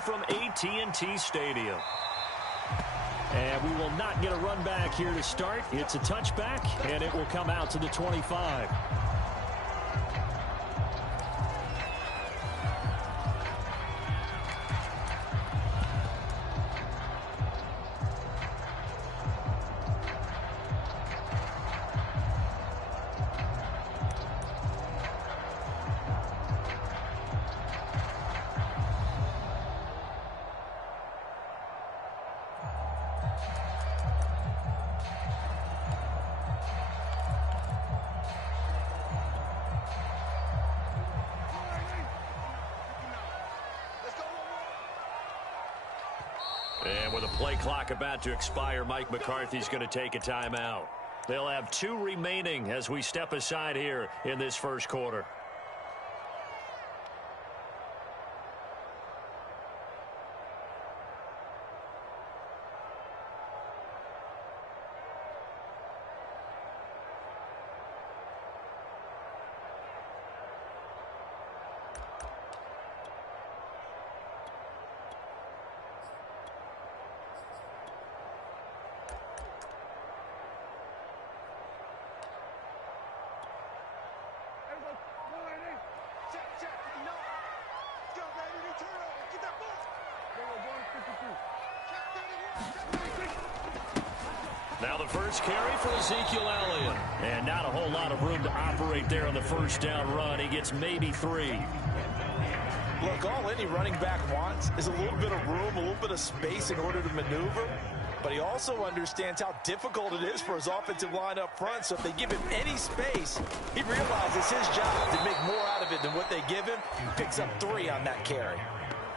live from AT&T Stadium. And we will not get a run back here to start. It's a touchback, and it will come out to the 25. And with a play clock about to expire, Mike McCarthy's going to take a timeout. They'll have 2 remaining as we step aside here in this first quarter. Now the first carry for Ezekiel Elliott. And not a whole lot of room to operate there on the first down run. He gets maybe 3. Look, all any running back wants is a little bit of room, a little bit of space in order to maneuver. But he also understands how difficult it is for his offensive line up front. So if they give him any space, he realizes his job to make more out of it than what they give him. He picks up 3 on that carry.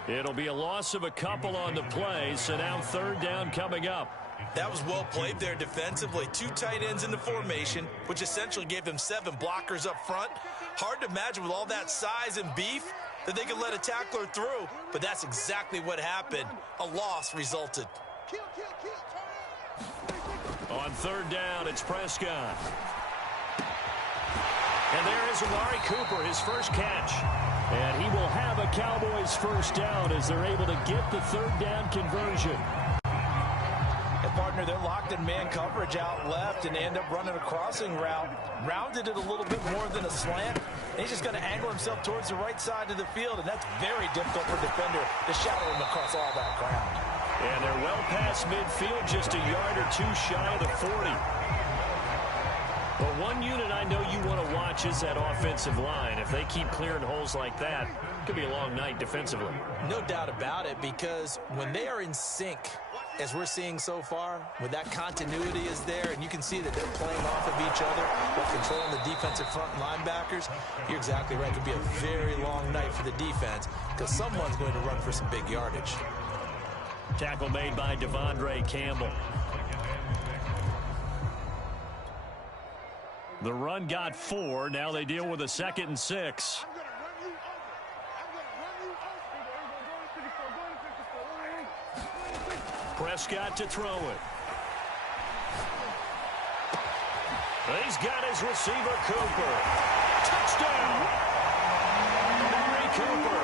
It'll be a loss of a couple on the play. So now third down coming up. That was well played there defensively. 2 tight ends in the formation, which essentially gave them 7 blockers up front. Hard to imagine with all that size and beef that they could let a tackler through, but that's exactly what happened. A loss resulted. On third down, it's Prescott. And there is Amari Cooper, his first catch. And he will have a Cowboys first down as they're able to get the third down conversion. Partner, they're locked in man coverage out left and end up running a crossing route. Rounded it a little bit more than a slant. And he's just going to angle himself towards the right side of the field, and that's very difficult for a defender to shadow him across all that ground. And they're well past midfield, just a yard or 2 shy of the 40. But one unit I know you want to watch is that offensive line. If they keep clearing holes like that, it could be a long night defensively. No doubt about it, because when they are in sync, as we're seeing so far, when that continuity is there and you can see that they're playing off of each other while controlling the defensive front linebackers, you're exactly right. It could be a very long night for the defense because someone's going to run for some big yardage. Tackle made by Devondre Campbell. The run got 4. Now they deal with a 2nd and 6. Prescott to throw it. He's got his receiver, Cooper. Touchdown! Amari Cooper,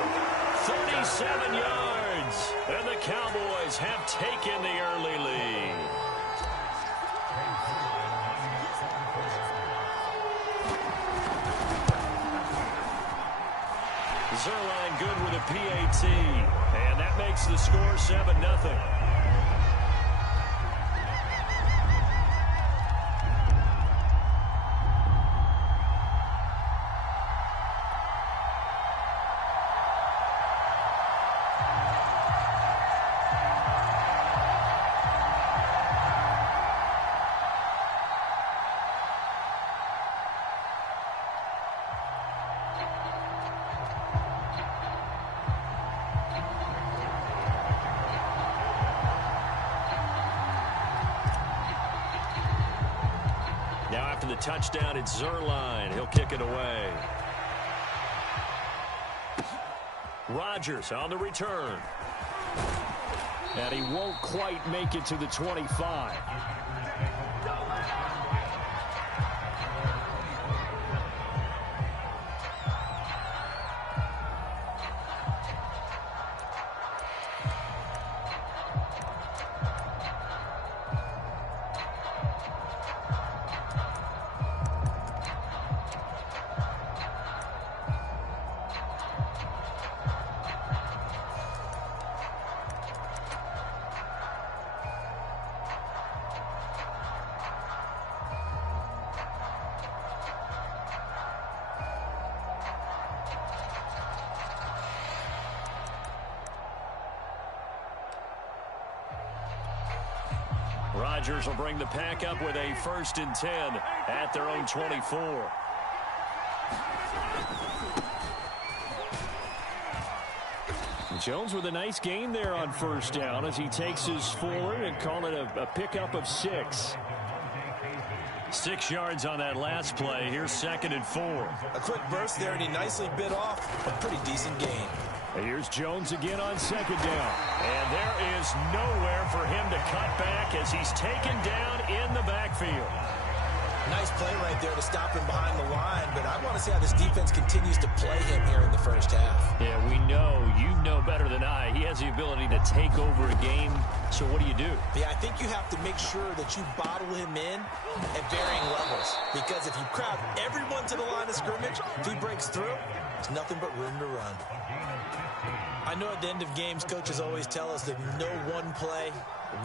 37 yards. And the Cowboys have taken the early lead. Zerline good with a PAT. And that makes the score 7-0. The touchdown, it's Zerline. He'll kick it away. Rodgers on the return. And he won't quite make it to the 25. Rodgers will bring the pack up with a 1st and 10 at their own 24. Jones with a nice gain there on 1st down as he takes his forward and call it a pickup of 6. 6 yards on that last play. Here's 2nd and 4. A quick burst there, and he nicely bit off a pretty decent gain. Here's Jones again on 2nd down. And there is nowhere for him to cut back as he's taken down in the backfield. Nice play right there to stop him behind the line, but I want to see how this defense continues to play him here in the 1st half. Yeah, we know. You know better than I. He has the ability to take over a game. So what do you do? Yeah, I think you have to make sure that you bottle him in at varying levels. Because if you crowd everyone to the line of scrimmage, if he breaks through, there's nothing but room to run. I know at the end of games, coaches always tell us that no one play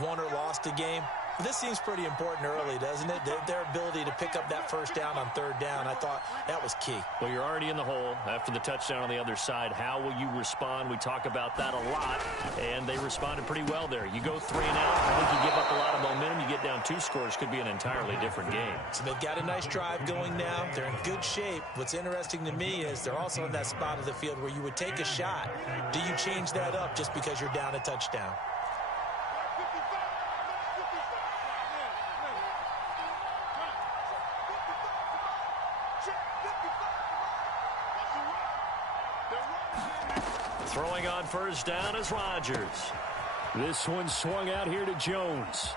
won or lost a game. This seems pretty important early, doesn't it? Their ability to pick up that 1st down on 3rd down, I thought that was key. Well, you're already in the hole after the touchdown on the other side. How will you respond? We talk about that a lot, and they responded pretty well there. You go 3 and out, I think you give up a lot of momentum. You get down 2 scores, could be an entirely different game. So they've got a nice drive going now. They're in good shape. What's interesting to me is they're also in that spot of the field where you would take a shot. Do you change that up just because you're down a touchdown? Throwing on 1st down is Rodgers. This one swung out here to Jones.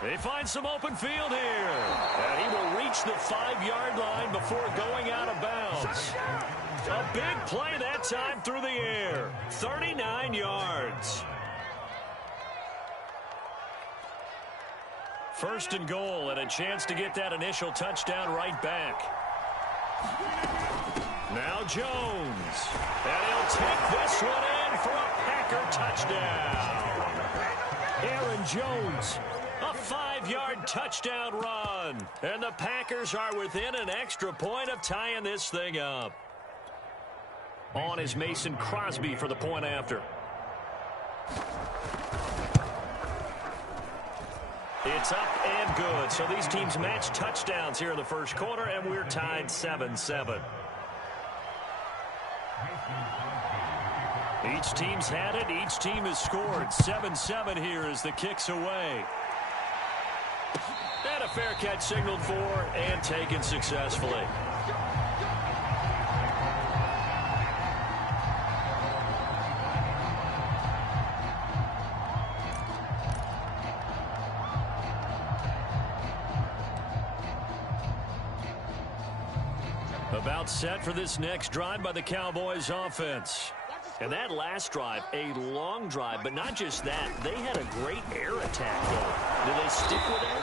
They find some open field here. And he will reach the 5-yard line before going out of bounds. A big play that time through the air. 39 yards. 1st and goal, and a chance to get that initial touchdown right back. Now Jones. And he'll take this one in for a Packer touchdown. Aaron Jones, a 5-yard touchdown run. And the Packers are within an extra point of tying this thing up. On is Mason Crosby for the point after. It's up and good. So these teams match touchdowns here in the 1st quarter, and we're tied 7-7. Each team's had it. Each team has scored. 7-7 here as the kick's away. And a fair catch signaled for and taken successfully. About set for this next drive by the Cowboys offense. And that last drive, a long drive, but not just that. They had a great air attack going. Do they stick with that?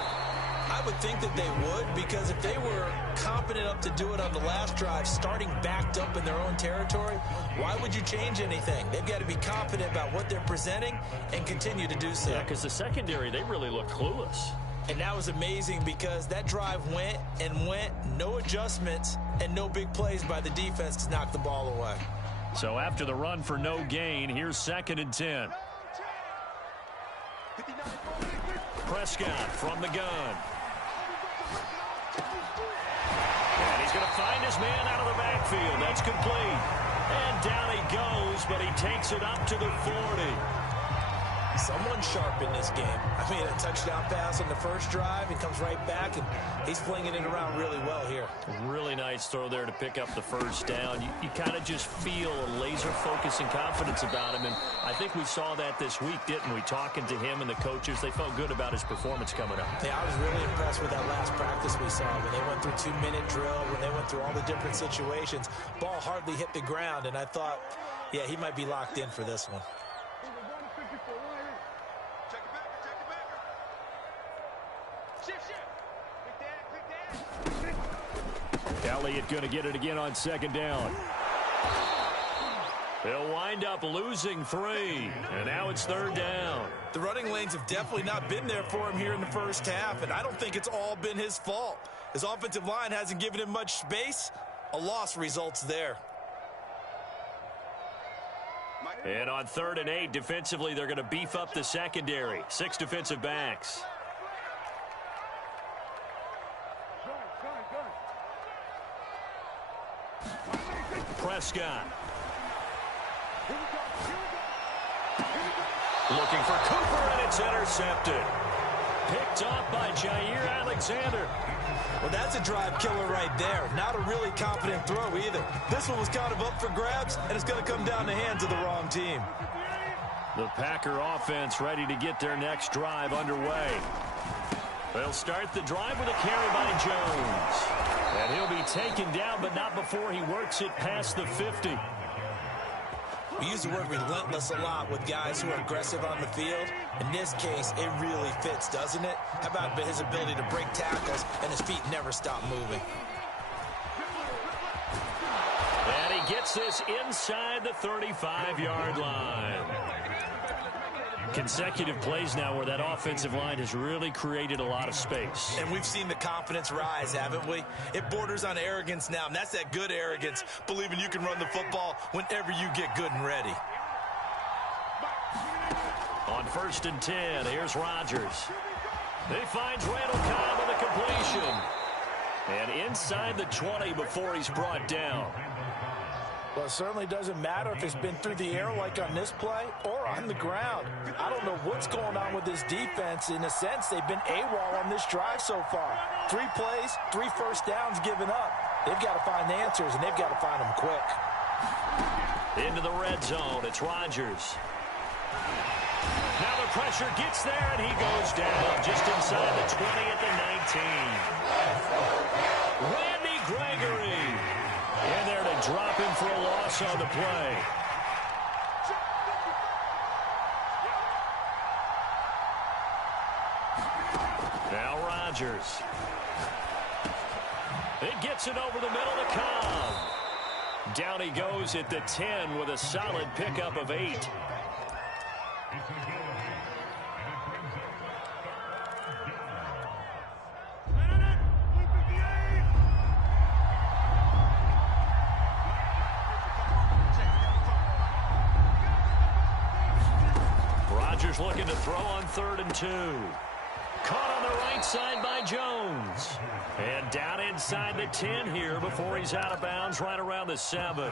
I would think that they would, because if they were competent enough to do it on the last drive, starting backed up in their own territory, why would you change anything? They've got to be confident about what they're presenting and continue to do so. Yeah, because the secondary, they really looked clueless. And that was amazing because that drive went and went, no adjustments, and no big plays by the defense to knock the ball away. So after the run for no gain, here's 2nd and 10. Prescott from the gun. And he's going to find his man out of the backfield. That's complete. And down he goes, but he takes it up to the 40. Someone sharp in this game. I mean, a touchdown pass on the 1st drive. He comes right back, and he's flinging it around really well here. Really nice throw there to pick up the 1st down. You kind of just feel a laser focus and confidence about him, and I think we saw that this week, didn't we? Talking to him and the coaches, they felt good about his performance coming up. Yeah, I was really impressed with that last practice we saw when they went through 2-minute drill, when they went through all the different situations. Ball hardly hit the ground, and I thought, yeah, he might be locked in for this one. Elliott going to get it again on 2nd down. They'll wind up losing 3, and now it's 3rd down. The running lanes have definitely not been there for him here in the 1st half, and I don't think it's all been his fault. His offensive line hasn't given him much space. A loss results there. And on 3rd and 8, defensively, they're going to beef up the secondary. 6 defensive backs. Prescott. Looking for Cooper, and it's intercepted. Picked off by Jair Alexander. Well, that's a drive killer right there. Not a really confident throw either. This one was kind of up for grabs, and it's going to come down the hands of the wrong team. The Packer offense ready to get their next drive underway. They'll start the drive with a carry by Jones. And he'll be taken down, but not before he works it past the 50. We use the word relentless a lot with guys who are aggressive on the field. In this case, it really fits, doesn't it? How about his ability to break tackles and his feet never stop moving? And he gets this inside the 35-yard line. Consecutive plays now where that offensive line has really created a lot of space. And we've seen the confidence rise, haven't we? It borders on arrogance now, and that's that good arrogance, believing you can run the football whenever you get good and ready. On 1st and 10, here's Rodgers. He finds Randall Cobb with a completion. And inside the 20 before he's brought down. Well, it certainly doesn't matter if it's been through the air like on this play or on the ground. I don't know what's going on with this defense. In a sense, they've been AWOL on this drive so far. 3 plays, 3 first downs given up. They've got to find the answers, and they've got to find them quick. Into the red zone, it's Rodgers. Now the pressure gets there, and he goes down just inside the 20 at the 19. Randy Gregory in there to drop him for a loss on the play. Now Rodgers. It gets it over the middle to Cobb. Down he goes at the 10 with a solid pickup of 8. Rodgers looking to throw on 3rd and 2. Caught on the right side by Jones. And down inside the 10 here before he's out of bounds right around the 7.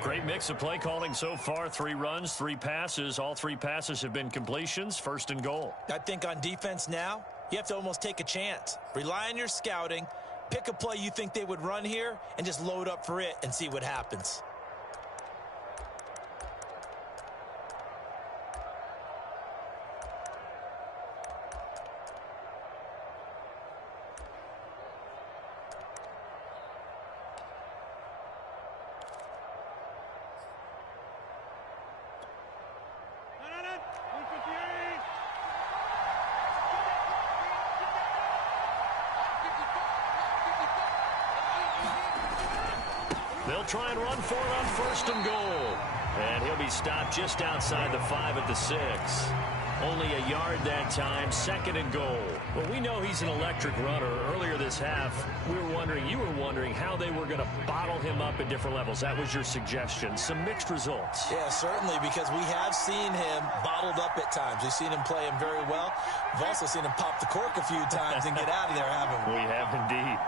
Great mix of play calling so far. 3 runs, 3 passes. All 3 passes have been completions. 1st and goal. I think on defense now, you have to almost take a chance. Rely on your scouting. Pick a play you think they would run here and just load up for it and see what happens. They'll try and run for it on 1st and goal. And he'll be stopped just outside the 5 at the 6. Only a yard that time, 2nd and goal. Well, we know he's an electric runner. Earlier this half, you were wondering how they were going to bottle him up at different levels. That was your suggestion. Some mixed results. Yeah, certainly, because we have seen him bottled up at times. We've seen him play him very well. We've also seen him pop the cork a few times and get out of there, haven't we? We have indeed.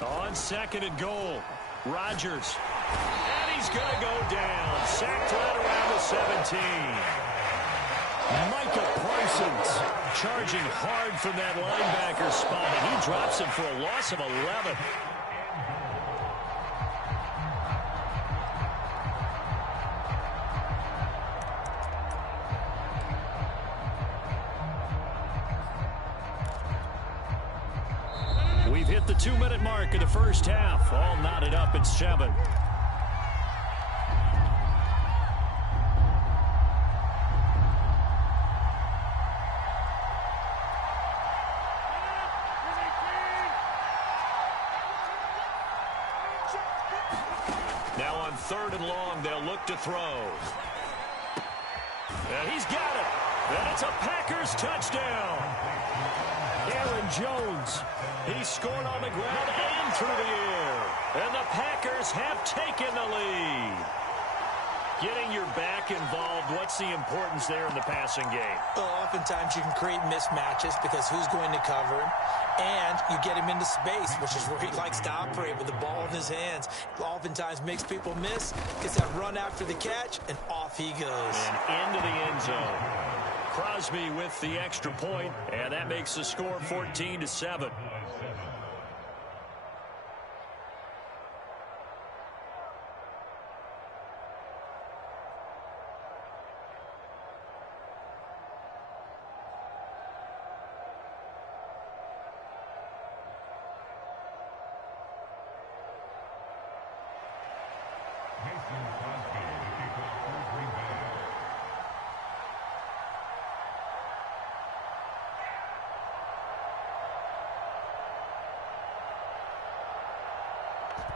On 2nd and goal, Rodgers. And he's going to go down. Sacked right around the 17. Micah Parsons charging hard from that linebacker spot, and he drops him for a loss of 11. We've hit the 2-minute mark of the first half. All knotted up at 7. Now on 3rd and long, they'll look to throw. And he's got it. And it's a Packers touchdown. Aaron Jones. He scored on the ground and through the air. And the Packers have taken the lead. Getting your back involved, what's the importance there in the passing game? Well, oftentimes you can create mismatches because who's going to cover him? And you get him into space, which is where he likes to operate with the ball in his hands. Oftentimes makes people miss, gets that run after the catch, and off he goes. And into the end zone. Crosby with the extra point, and that makes the score 14-7.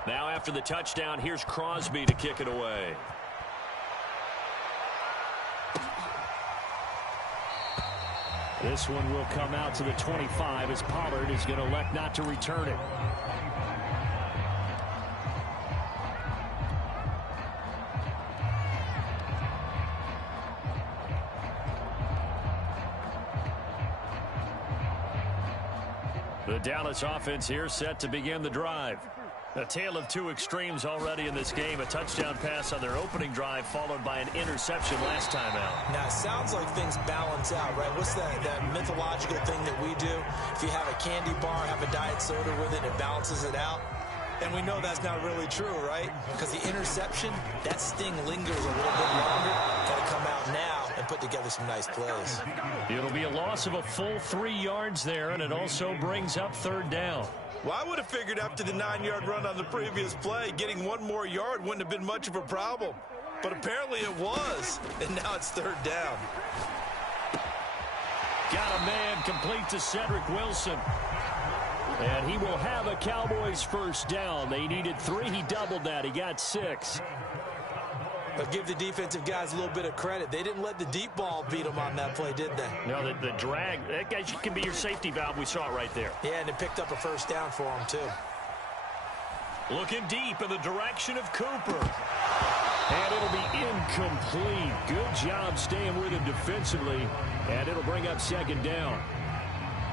Now after the touchdown, here's Crosby to kick it away. This one will come out to the 25 as Pollard is going to elect not to return it. The Dallas offense here set to begin the drive. A tale of two extremes already in this game. A touchdown pass on their opening drive followed by an interception last time out. Now, it sounds like things balance out, right? What's that mythological thing that we do? If you have a candy bar, have a diet soda with it, it balances it out. And we know that's not really true, right? Because the interception, that sting lingers a little bit longer. Got to come out now and put together some nice plays. It'll be a loss of a full 3 yards there, and it also brings up third down. Well, I would have figured after the 9-yard run on the previous play, getting one more yard wouldn't have been much of a problem. But apparently it was, and now it's third down. Got a man complete to Cedric Wilson. And he will have a Cowboys first down. They needed 3. He doubled that. He got 6. But give the defensive guys a little bit of credit. They didn't let the deep ball beat them on that play, did they? No, the drag, that guy can be your safety valve. We saw it right there. Yeah, and it picked up a first down for him, too. Looking deep in the direction of Cooper. And it'll be incomplete. Good job staying with him defensively. And it'll bring up second down.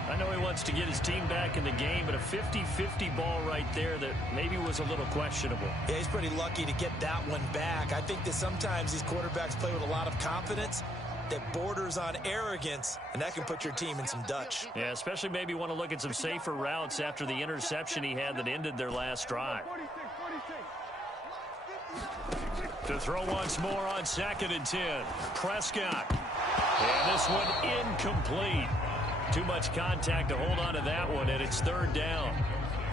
I know he wants to get his team back in the game, but a 50-50 ball right there that maybe was a little questionable. Yeah, he's pretty lucky to get that one back. I think that sometimes these quarterbacks play with a lot of confidence that borders on arrogance, and that can put your team in some Dutch. Yeah, especially maybe want to look at some safer routes after the interception he had that ended their last drive. To throw once more on 2nd and 10. Prescott. And this one incomplete. Too much contact to hold on to that one, and it's third down.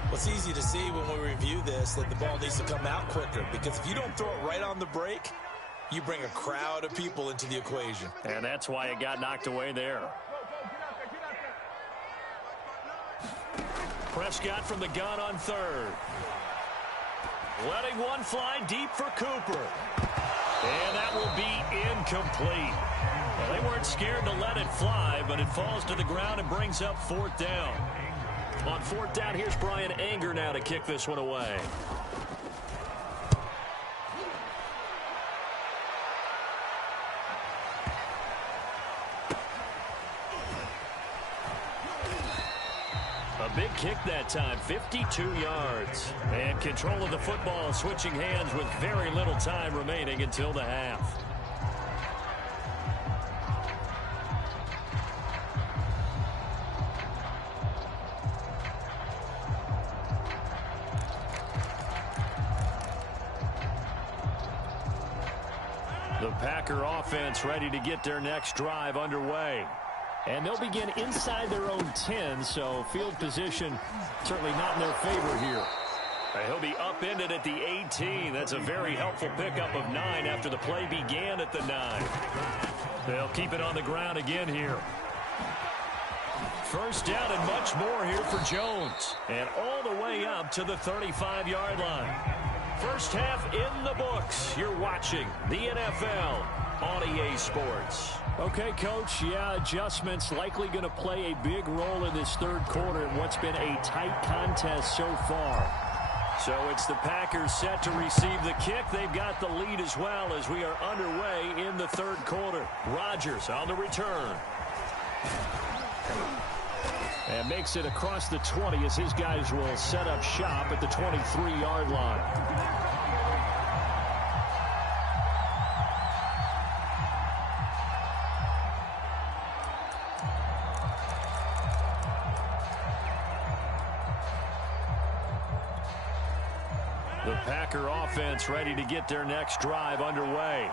Well, it's easy to see when we review this that the ball needs to come out quicker, because if you don't throw it right on the break, you bring a crowd of people into the equation. And that's why it got knocked away there. Prescott from the gun on 3rd. Letting one fly deep for Cooper. And that will be incomplete. Well, they weren't scared to let it fly, but it falls to the ground and brings up 4th down. On 4th down, here's Brian Anger now to kick this one away. A big kick that time, 52 yards. And control of the football, switching hands with very little time remaining until the half. The Packer offense ready to get their next drive underway. And they'll begin inside their own 10, so field position certainly not in their favor here. He'll be upended at the 18. That's a very helpful pickup of 9 after the play began at the 9. They'll keep it on the ground again here. First down and much more here for Jones. And all the way up to the 35-yard line. First half in the books. You're watching the NFL on EA Sports. Okay, Coach, yeah, adjustments likely going to play a big role in this third quarter in what's been a tight contest so far. So it's the Packers set to receive the kick. They've got the lead as well as we are underway in the third quarter. Rodgers on the return. And makes it across the 20 as his guys will set up shop at the 23-yard line. The Packer offense ready to get their next drive underway.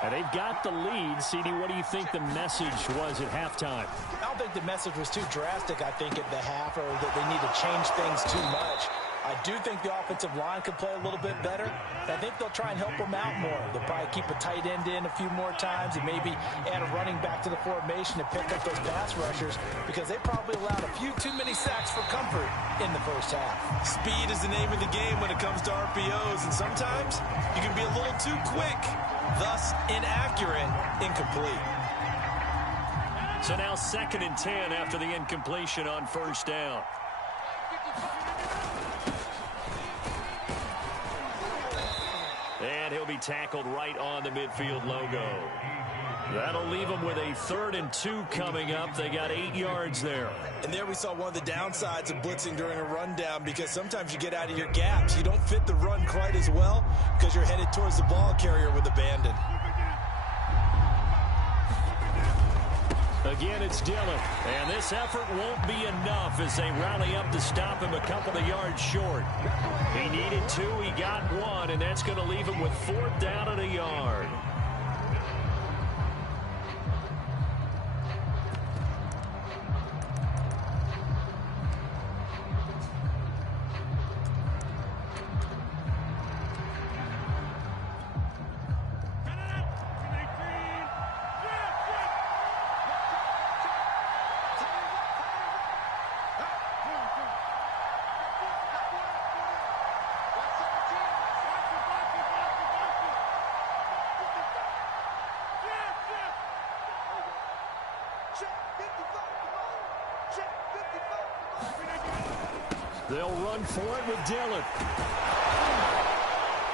And they've got the lead. CD, what do you think the message was at halftime? I don't think the message was too drastic, I think, at the half, or that they need to change things too much. I do think the offensive line could play a little bit better. I think they'll try and help them out more. They'll probably keep a tight end in a few more times and maybe add a running back to the formation to pick up those pass rushers, because they probably allowed a few too many sacks for comfort in the first half. Speed is the name of the game when it comes to RPOs, and sometimes you can be a little too quick, thus inaccurate, incomplete. So now 2nd and 10 after the incompletion on first down. And he'll be tackled right on the midfield logo. That'll leave them with a 3rd and 2 coming up. They got 8 yards there. And there we saw one of the downsides of blitzing during a rundown, because sometimes you get out of your gaps. You don't fit the run quite as well because you're headed towards the ball carrier with abandon. Again, it's Dillon. And this effort won't be enough as they rally up to stop him a couple of yards short. He needed 2, he got 1, and that's going to leave him with 4th down and a yard. They'll run for it with Dillon.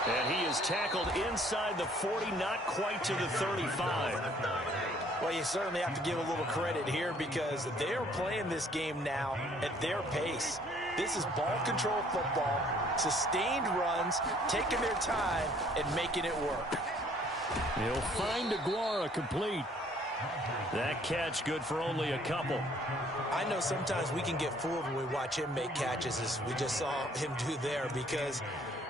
And he is tackled inside the 40, not quite to the 35. Well, you certainly have to give a little credit here, because they are playing this game now at their pace. This is ball control football, sustained runs, taking their time and making it work. He'll find Aguara complete. That catch good for only a couple. I know sometimes we can get fooled when we watch him make catches, as we just saw him do there, because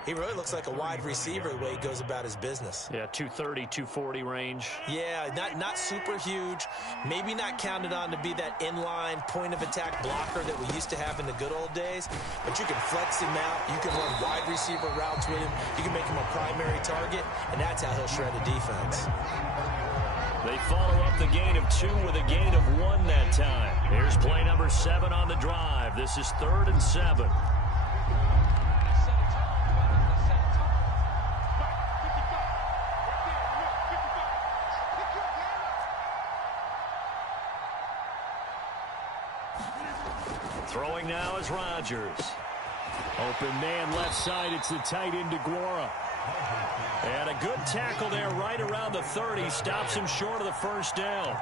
he really looks like a wide receiver the way he goes about his business. Yeah, 230, 240 range. Yeah, not super huge. Maybe not counted on to be that inline point-of-attack blocker that we used to have in the good old days. But you can flex him out. You can run wide receiver routes with him. You can make him a primary target, and that's how he'll shred a defense. They follow up the gain of 2 with a gain of 1 that time. Here's play number 7 on the drive. This is 3rd and 7. Throwing now is Rodgers. Open man left side. It's the tight end, Aguara. And a good tackle there right around the 30. Stops him short of the first down.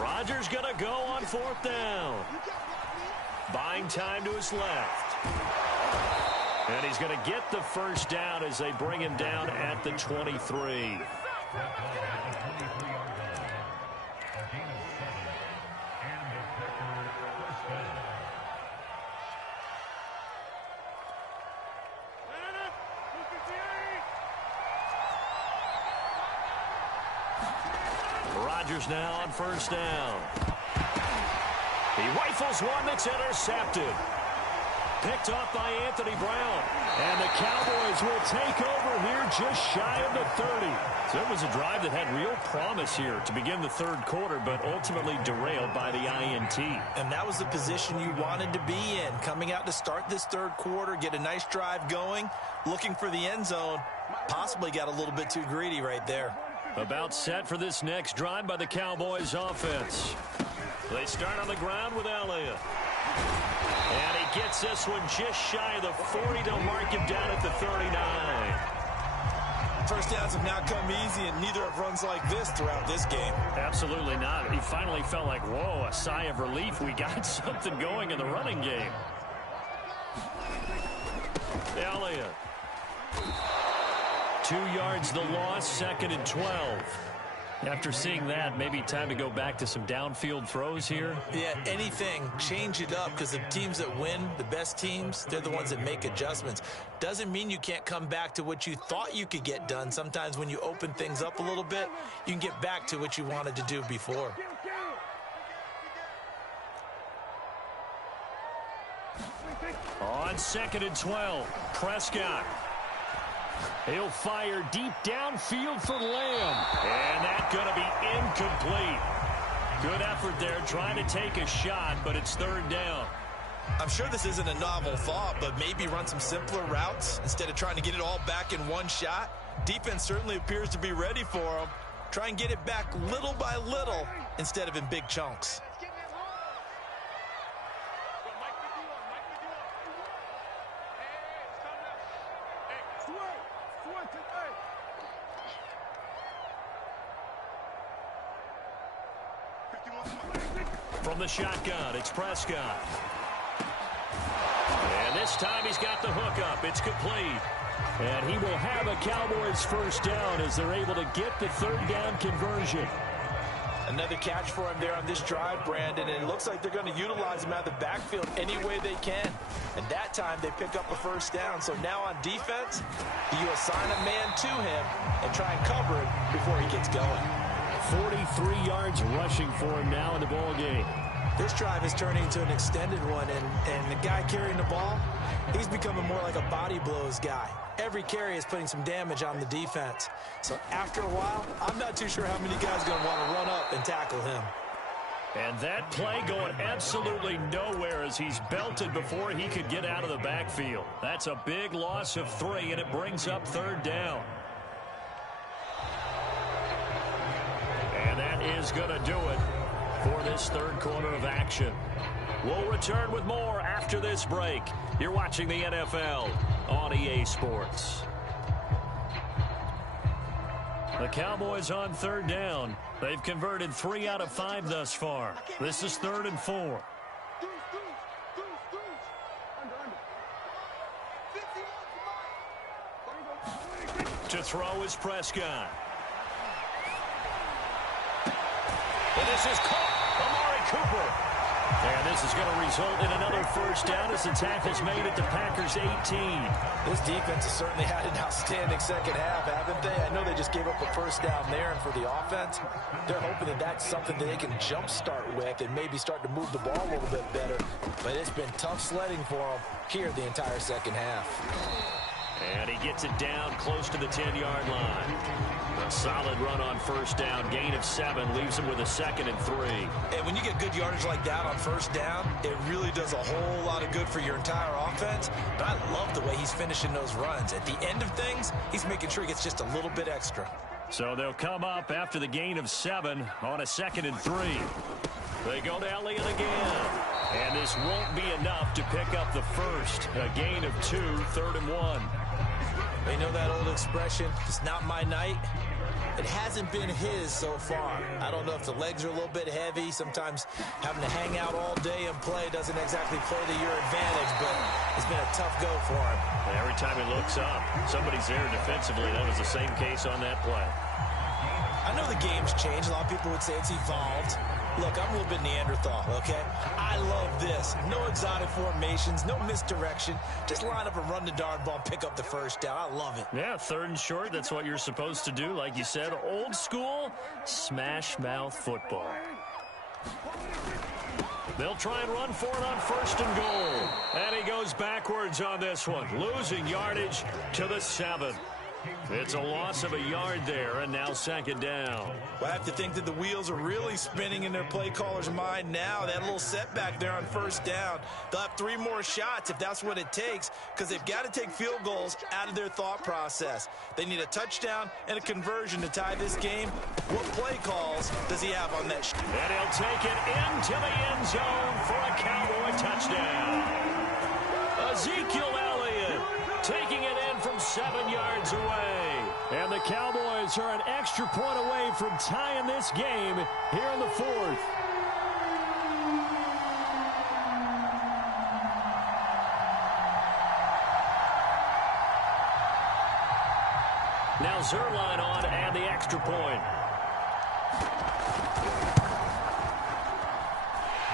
Rodgers going to go on 4th down. Buying time to his left. And he's going to get the first down as they bring him down at the 23. Rodgers now on first down. He rifles one that's intercepted. picked off by Anthony Brown. And the Cowboys will take over here just shy of the 30. So it was a drive that had real promise here to begin the third quarter, but ultimately derailed by the INT. And that was the position you wanted to be in. Coming out to start this third quarter, get a nice drive going, looking for the end zone. Possibly got a little bit too greedy right there. About set for this next drive by the Cowboys offense. They start on the ground with Elliott. And he gets this one just shy of the 40 to mark him down at the 39. First downs have now come easy, and neither have runs like this throughout this game. Absolutely not. He finally felt like, whoa, a sigh of relief. We got something going in the running game. Elliott. 2 yards the loss, 2nd and 12. After seeing that, maybe time to go back to some downfield throws here. Yeah, anything. Change it up, because the teams that win, the best teams, they're the ones that make adjustments. Doesn't mean you can't come back to what you thought you could get done. Sometimes when you open things up a little bit, you can get back to what you wanted to do before. On 2nd and 12, Prescott. He'll fire deep downfield for Lamb. And that's going to be incomplete. Good effort there trying to take a shot, but it's third down. I'm sure this isn't a novel thought, but maybe run some simpler routes instead of trying to get it all back in one shot. Defense certainly appears to be ready for him. Try and get it back little by little instead of in big chunks. From the shotgun, it's Prescott. And this time he's got the hook up. It's complete. And he will have a Cowboys first down as they're able to get the third down conversion. Another catch for him there on this drive, Brandon, and it looks like they're going to utilize him out of the backfield any way they can. And that time they pick up a first down. So now on defense, you assign a man to him and try and cover it before he gets going. 43 yards rushing for him now in the ball game. This drive is turning into an extended one, and the guy carrying the ball, he's becoming more like a body blows guy. Every carry is putting some damage on the defense. So after a while, I'm not too sure how many guys are going to want to run up and tackle him. And that play going absolutely nowhere as he's belted before he could get out of the backfield. That's a big loss of 3, and it brings up third down. And that is going to do it for this third quarter of action. We'll return with more after this break. You're watching the NFL on EA Sports. The Cowboys on third down. They've converted 3 out of 5 thus far. This is 3rd and 4. To throw is Prescott. And this is caught. Amari Cooper. And this is going to result in another first down as the tackle's made at the Packers' 18. This defense has certainly had an outstanding second half, haven't they? I know they just gave up a first down there, and for the offense, they're hoping that that's something that they can jumpstart with and maybe start to move the ball a little bit better. But it's been tough sledding for them here the entire second half. And he gets it down close to the 10-yard line. A solid run on first down. Gain of 7 leaves him with a 2nd and 3. And when you get good yardage like that on first down, it really does a whole lot of good for your entire offense. But I love the way he's finishing those runs. At the end of things, he's making sure he gets just a little bit extra. So they'll come up after the gain of 7 on a 2nd and 3. They go to Elliott again. And this won't be enough to pick up the first. A gain of 2, 3rd and 1. They know that old expression, it's not my night. It hasn't been his so far. I don't know if the legs are a little bit heavy. Sometimes having to hang out all day and play doesn't exactly play to your advantage, but it's been a tough go for him. Every time he looks up, somebody's there defensively. That was the same case on that play. I know the game's changed. A lot of people would say it's evolved. Look, I'm a little bit Neanderthal, okay? I love this. No exotic formations, no misdirection. Just line up and run the darn ball, pick up the first down. I love it. Yeah, 3rd and short, that's what you're supposed to do. Like you said, old school, smash mouth football. They'll try and run for it on 1st and goal. And he goes backwards on this one, losing yardage to the 7. It's a loss of a yard there, and now 2nd down. Well, I have to think that the wheels are really spinning in their play caller's mind now. That little setback there on 1st down. They'll have 3 more shots if that's what it takes, because they've got to take field goals out of their thought process. They need a touchdown and a conversion to tie this game. What play calls does he have on that? And he'll take it into the end zone for a Cowboy touchdown. Ezekiel Elliott taking it in from 7 yards away. And the Cowboys are an extra point away from tying this game here in the 4th. Now Zerline on and the extra point.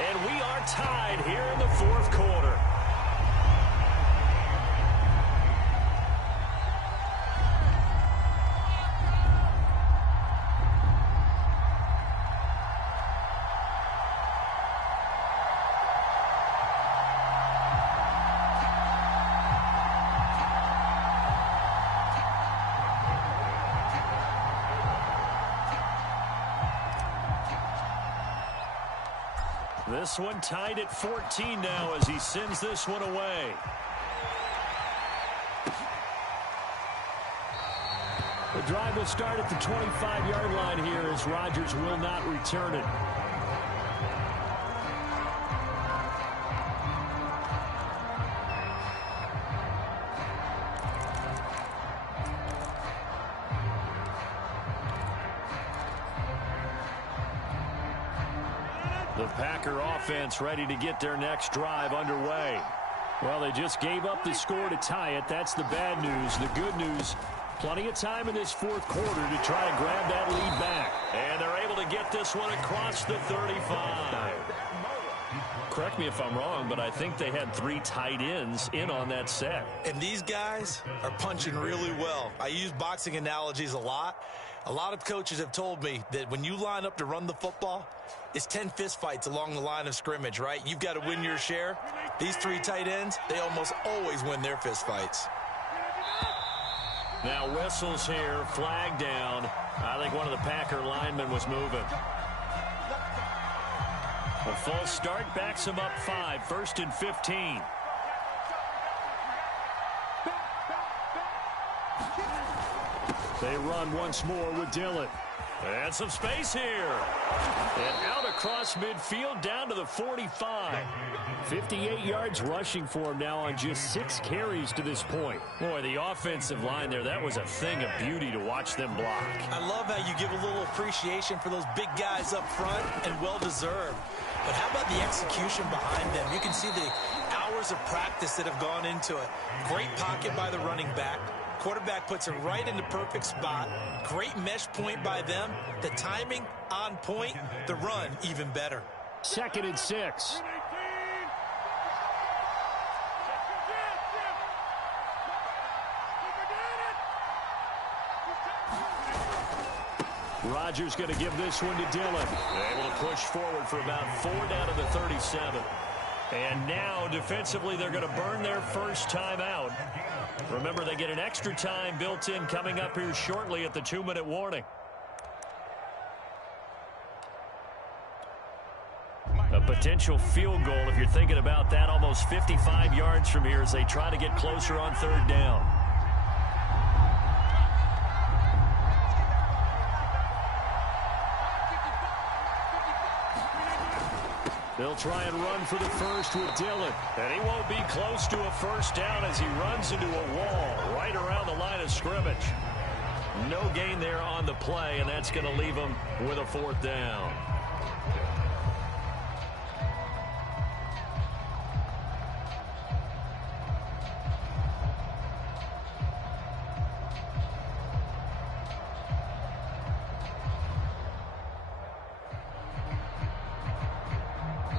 And we are tied here in the 4th quarter. This one tied at 14 now as he sends this one away. The drive will start at the 25-yard line here as Rodgers will not return it. The Packer offense ready to get their next drive underway. Well, they just gave up the score to tie it. That's the bad news. The good news, plenty of time in this 4th quarter to try to grab that lead back. And they're able to get this one across the 35. Correct me if I'm wrong, but I think they had 3 tight ends in on that set. And these guys are punching really well. I use boxing analogies a lot. A lot of coaches have told me that when you line up to run the football, it's 10 fistfights along the line of scrimmage, right? You've got to win your share. These 3 tight ends, they almost always win their fistfights. Now whistles here, flag down. I think one of the Packer linemen was moving. A false start backs him up 5, 1st and 15. They run once more with Dillon. And some space here. And out across midfield down to the 45. 58 yards rushing for him now on just 6 carries to this point. Boy, the offensive line there, that was a thing of beauty to watch them block. I love how you give a little appreciation for those big guys up front, and well-deserved. But how about the execution behind them? You can see the hours of practice that have gone into it. Great pocket by the running back. Quarterback puts it right in the perfect spot. Great mesh point by them. The timing on point. The run even better. 2nd and 6. Rodgers going to give this one to Dillon. Able to push forward for about 4 down to the 37. And now, defensively, they're going to burn their first time out. Remember, they get an extra time built in coming up here shortly at the 2-minute warning. A potential field goal, if you're thinking about that, almost 55 yards from here as they try to get closer on 3rd down. They'll try and run for the first with Dillon. And he won't be close to a first down as he runs into a wall right around the line of scrimmage. No gain there on the play, and that's going to leave him with a 4th down.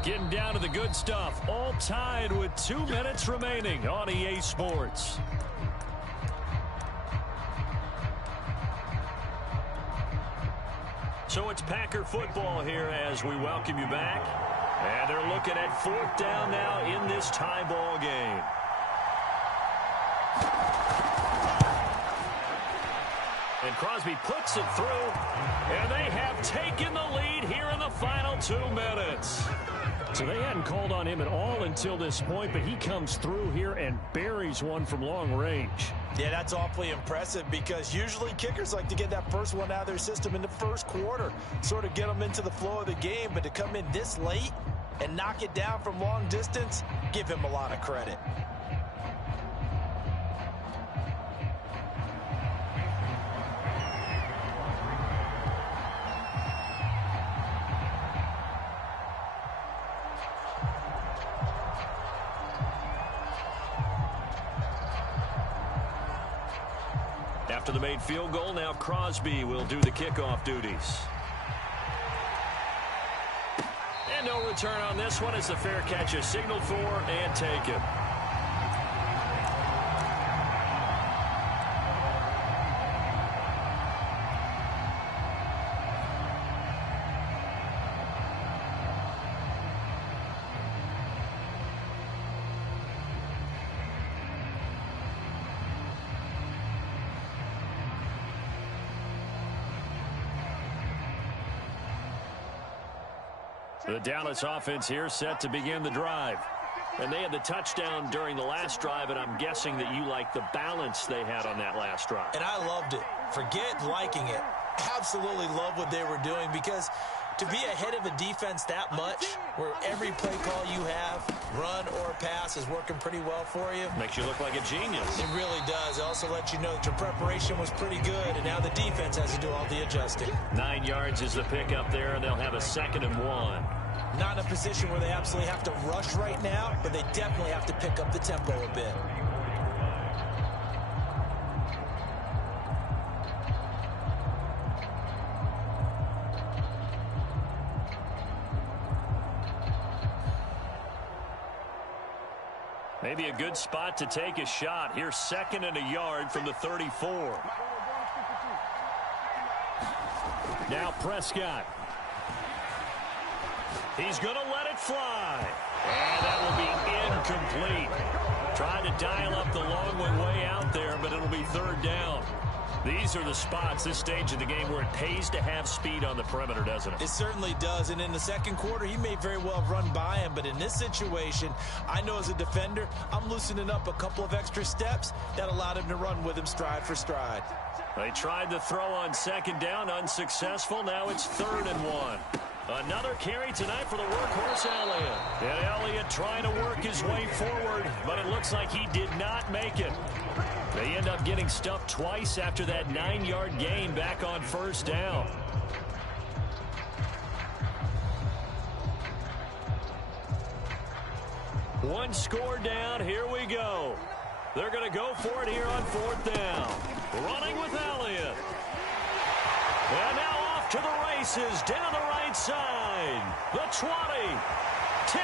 Getting down to the good stuff. All tied with 2 minutes remaining on EA Sports. So it's Packer football here as we welcome you back. And they're looking at 4th down now in this tie ball game. And Crosby puts it through, and they have taken the lead here in the final 2 minutes. So they hadn't called on him at all until this point, but he comes through here and buries one from long range. Yeah, that's awfully impressive because usually kickers like to get that first one out of their system in the first quarter, sort of get them into the flow of the game, but to come in this late and knock it down from long distance, give him a lot of credit. After the made field goal, now Crosby will do the kickoff duties. And no return on this one. It's a fair catch is signaled for and taken. The Dallas offense here set to begin the drive. And they had the touchdown during the last drive, and I'm guessing that you like the balance they had on that last drive. And I loved it. Forget liking it. Absolutely love what they were doing because to be ahead of a defense that much, where every play call you have, run or pass, is working pretty well for you. Makes you look like a genius. It really does. It also lets you know that your preparation was pretty good, and now the defense has to do all the adjusting. 9 yards is the pickup there, and they'll have a 2nd and 1. Not in a position where they absolutely have to rush right now, but they definitely have to pick up the tempo a bit. Maybe a good spot to take a shot. Here's 2nd and a yard from the 34. Now Prescott. He's going to let it fly. And that will be incomplete. Trying to dial up the long way out there, but it'll be 3rd down. These are the spots, this stage of the game, where it pays to have speed on the perimeter, doesn't it? It certainly does. And in the second quarter, he may very well run by him. But in this situation, I know as a defender, I'm loosening up a couple of extra steps that allowed him to run with him stride for stride. They tried to throw on 2nd down, unsuccessful. Now it's 3rd and 1. Another carry tonight for the workhorse Elliott. And Elliott trying to work his way forward, but it looks like he did not make it. They end up getting stuffed twice after that 9-yard gain back on 1st down. One score down. Here we go. They're going to go for it here on 4th down. Running with Elliott. And now off to the races down the right side. The 20, 10.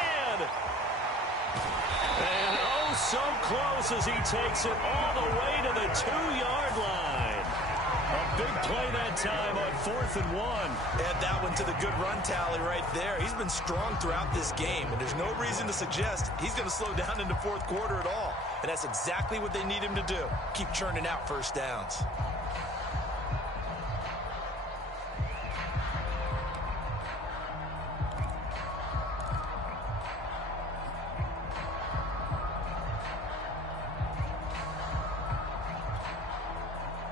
And oh, so close as he takes it all the way to the 2-yard line. A big play that time on 4th and 1. Add that one to the good run tally right there. He's been strong throughout this game, and there's no reason to suggest he's going to slow down in the 4th quarter at all. And that's exactly what they need him to do. Keep churning out 1st downs.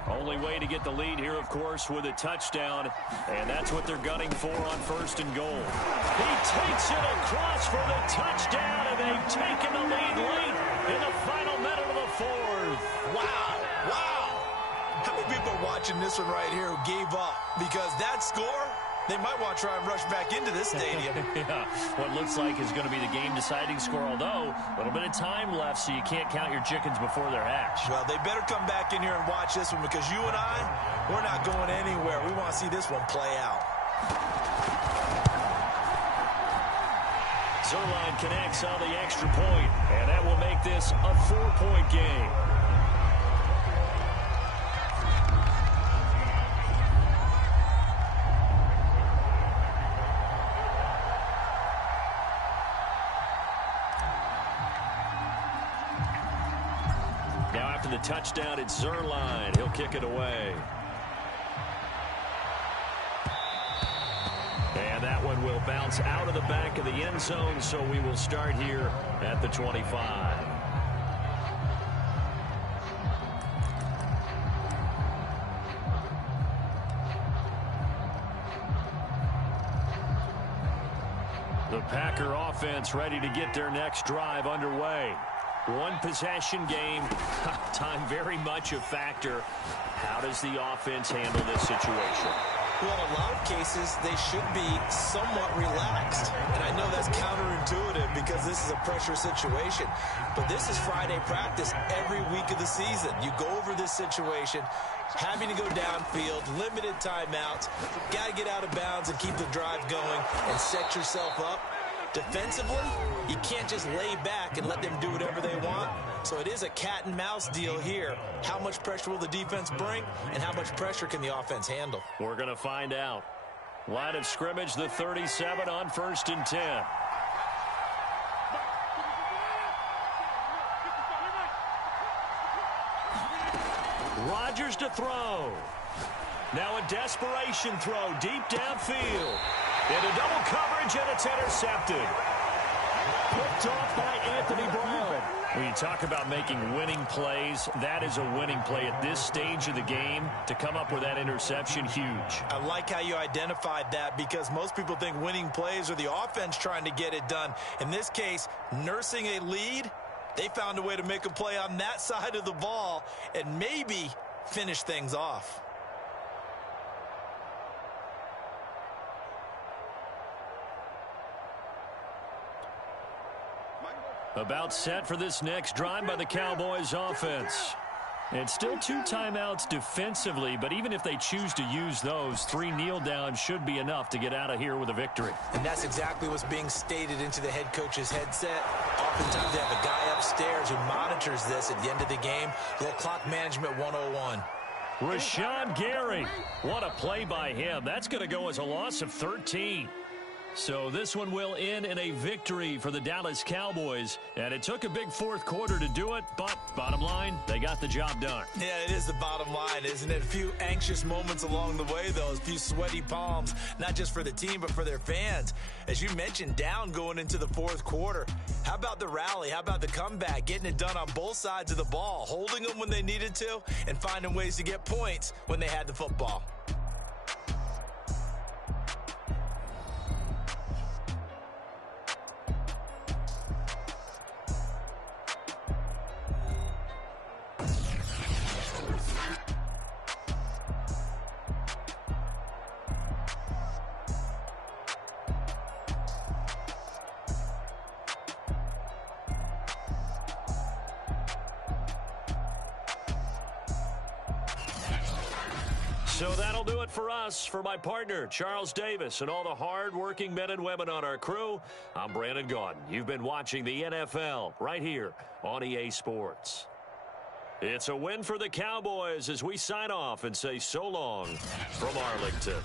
Only way to get the lead here, of course, with a touchdown, and that's what they're gunning for on 1st and goal. He takes it across for the touchdown, and they've taken the lead late in the final minute of the 4th. Wow, wow. How many people are watching this one right here who gave up? Because that score, they might want to try and rush back into this stadium. Yeah, what looks like is going to be the game-deciding score, although a little bit of time left, so you can't count your chickens before they're hatched. Well, they better come back in here and watch this one because you and I, we're not going anywhere. We want to see this one play out. Zerline connects on the extra point, and that will make this a 4-point game. the touchdown. It's Zerline. He'll kick it away. And that one will bounce out of the back of the end zone, so we will start here at the 25. The Packer offense ready to get their next drive underway. One possession game. Time very much a factor. How does the offense handle this situation? Well, in a lot of cases, they should be somewhat relaxed. And I know that's counterintuitive because this is a pressure situation. But this is Friday practice every week of the season. You go over this situation, having to go downfield, limited timeouts, got to get out of bounds and keep the drive going and set yourself up. Defensively, you can't just lay back and let them do whatever they want. So it is a cat and mouse deal here. How much pressure will the defense bring, and how much pressure can the offense handle? We're going to find out. Line of scrimmage, the 37 on 1st and 10. Rodgers to throw. Now a desperation throw deep downfield. Into double coverage, and it's intercepted. Picked off by Anthony Brown. When you talk about making winning plays, that is a winning play at this stage of the game. To come up with that interception, huge. I like how you identified that because most people think winning plays are the offense trying to get it done. In this case, nursing a lead, they found a way to make a play on that side of the ball and maybe finish things off. About set for this next drive by the Cowboys offense. It's still 2 timeouts defensively, but even if they choose to use those, 3 kneel downs should be enough to get out of here with a victory. And that's exactly what's being stated into the head coach's headset. Oftentimes they have a guy upstairs who monitors this at the end of the game. Little clock management 101. Rashawn Gary. What a play by him. That's going to go as a loss of 13. So this one will end in a victory for the Dallas Cowboys. And it took a big fourth quarter to do it, but bottom line, they got the job done. Yeah, it is the bottom line, isn't it? A few anxious moments along the way, though. A few sweaty palms, not just for the team, but for their fans. As you mentioned, down going into the fourth quarter. How about the rally? How about the comeback? Getting it done on both sides of the ball, holding them when they needed to, and finding ways to get points when they had the football. So that'll do it for us. For my partner, Charles Davis, and all the hard-working men and women on our crew, I'm Brandon Gaudin. You've been watching the NFL right here on EA Sports. It's a win for the Cowboys as we sign off and say so long from Arlington.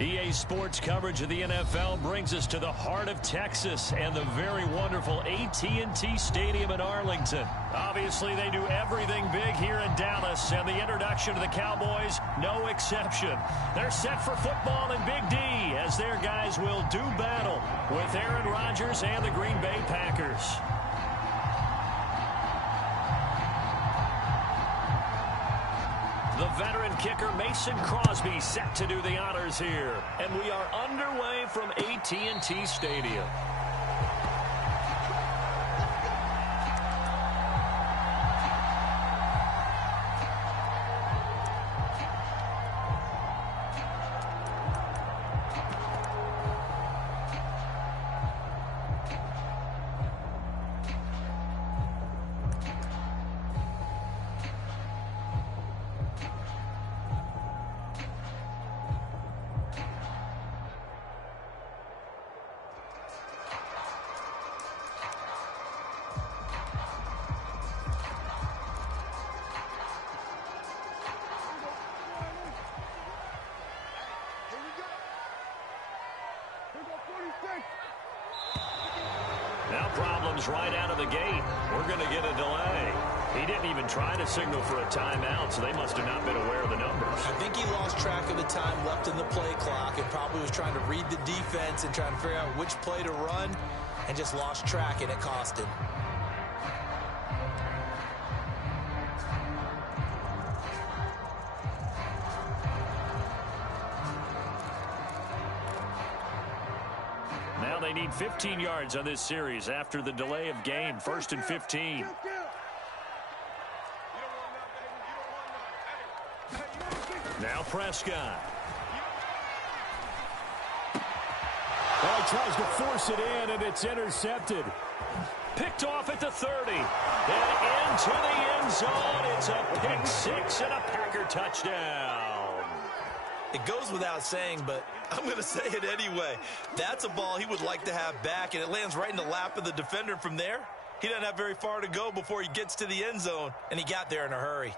EA Sports coverage of the NFL brings us to the heart of Texas and the very wonderful AT&T Stadium in Arlington. Obviously, they do everything big here in Dallas, and the introduction of the Cowboys, no exception. They're set for football in Big D as their guys will do battle with Aaron Rodgers and the Green Bay Packers. The veteran kicker Mason Crosby set to do the honors here. And we are underway from AT&T Stadium. Now problems right out of the gate. We're going to get a delay. He didn't even try to signal for a timeout, so they must have not been aware of the numbers. I think he lost track of the time left in the play clock and probably was trying to read the defense and trying to figure out which play to run and just lost track, and it cost him. Now they need 15 yards on this series after the delay of game. 1st and 15. Now Prescott. Well, he tries to force it in, and it's intercepted. Picked off at the 30. And into the end zone. It's a pick six and a Packer touchdown. It goes without saying, but I'm going to say it anyway. That's a ball he would like to have back, and it lands right in the lap of the defender from there. He doesn't have very far to go before he gets to the end zone, and he got there in a hurry.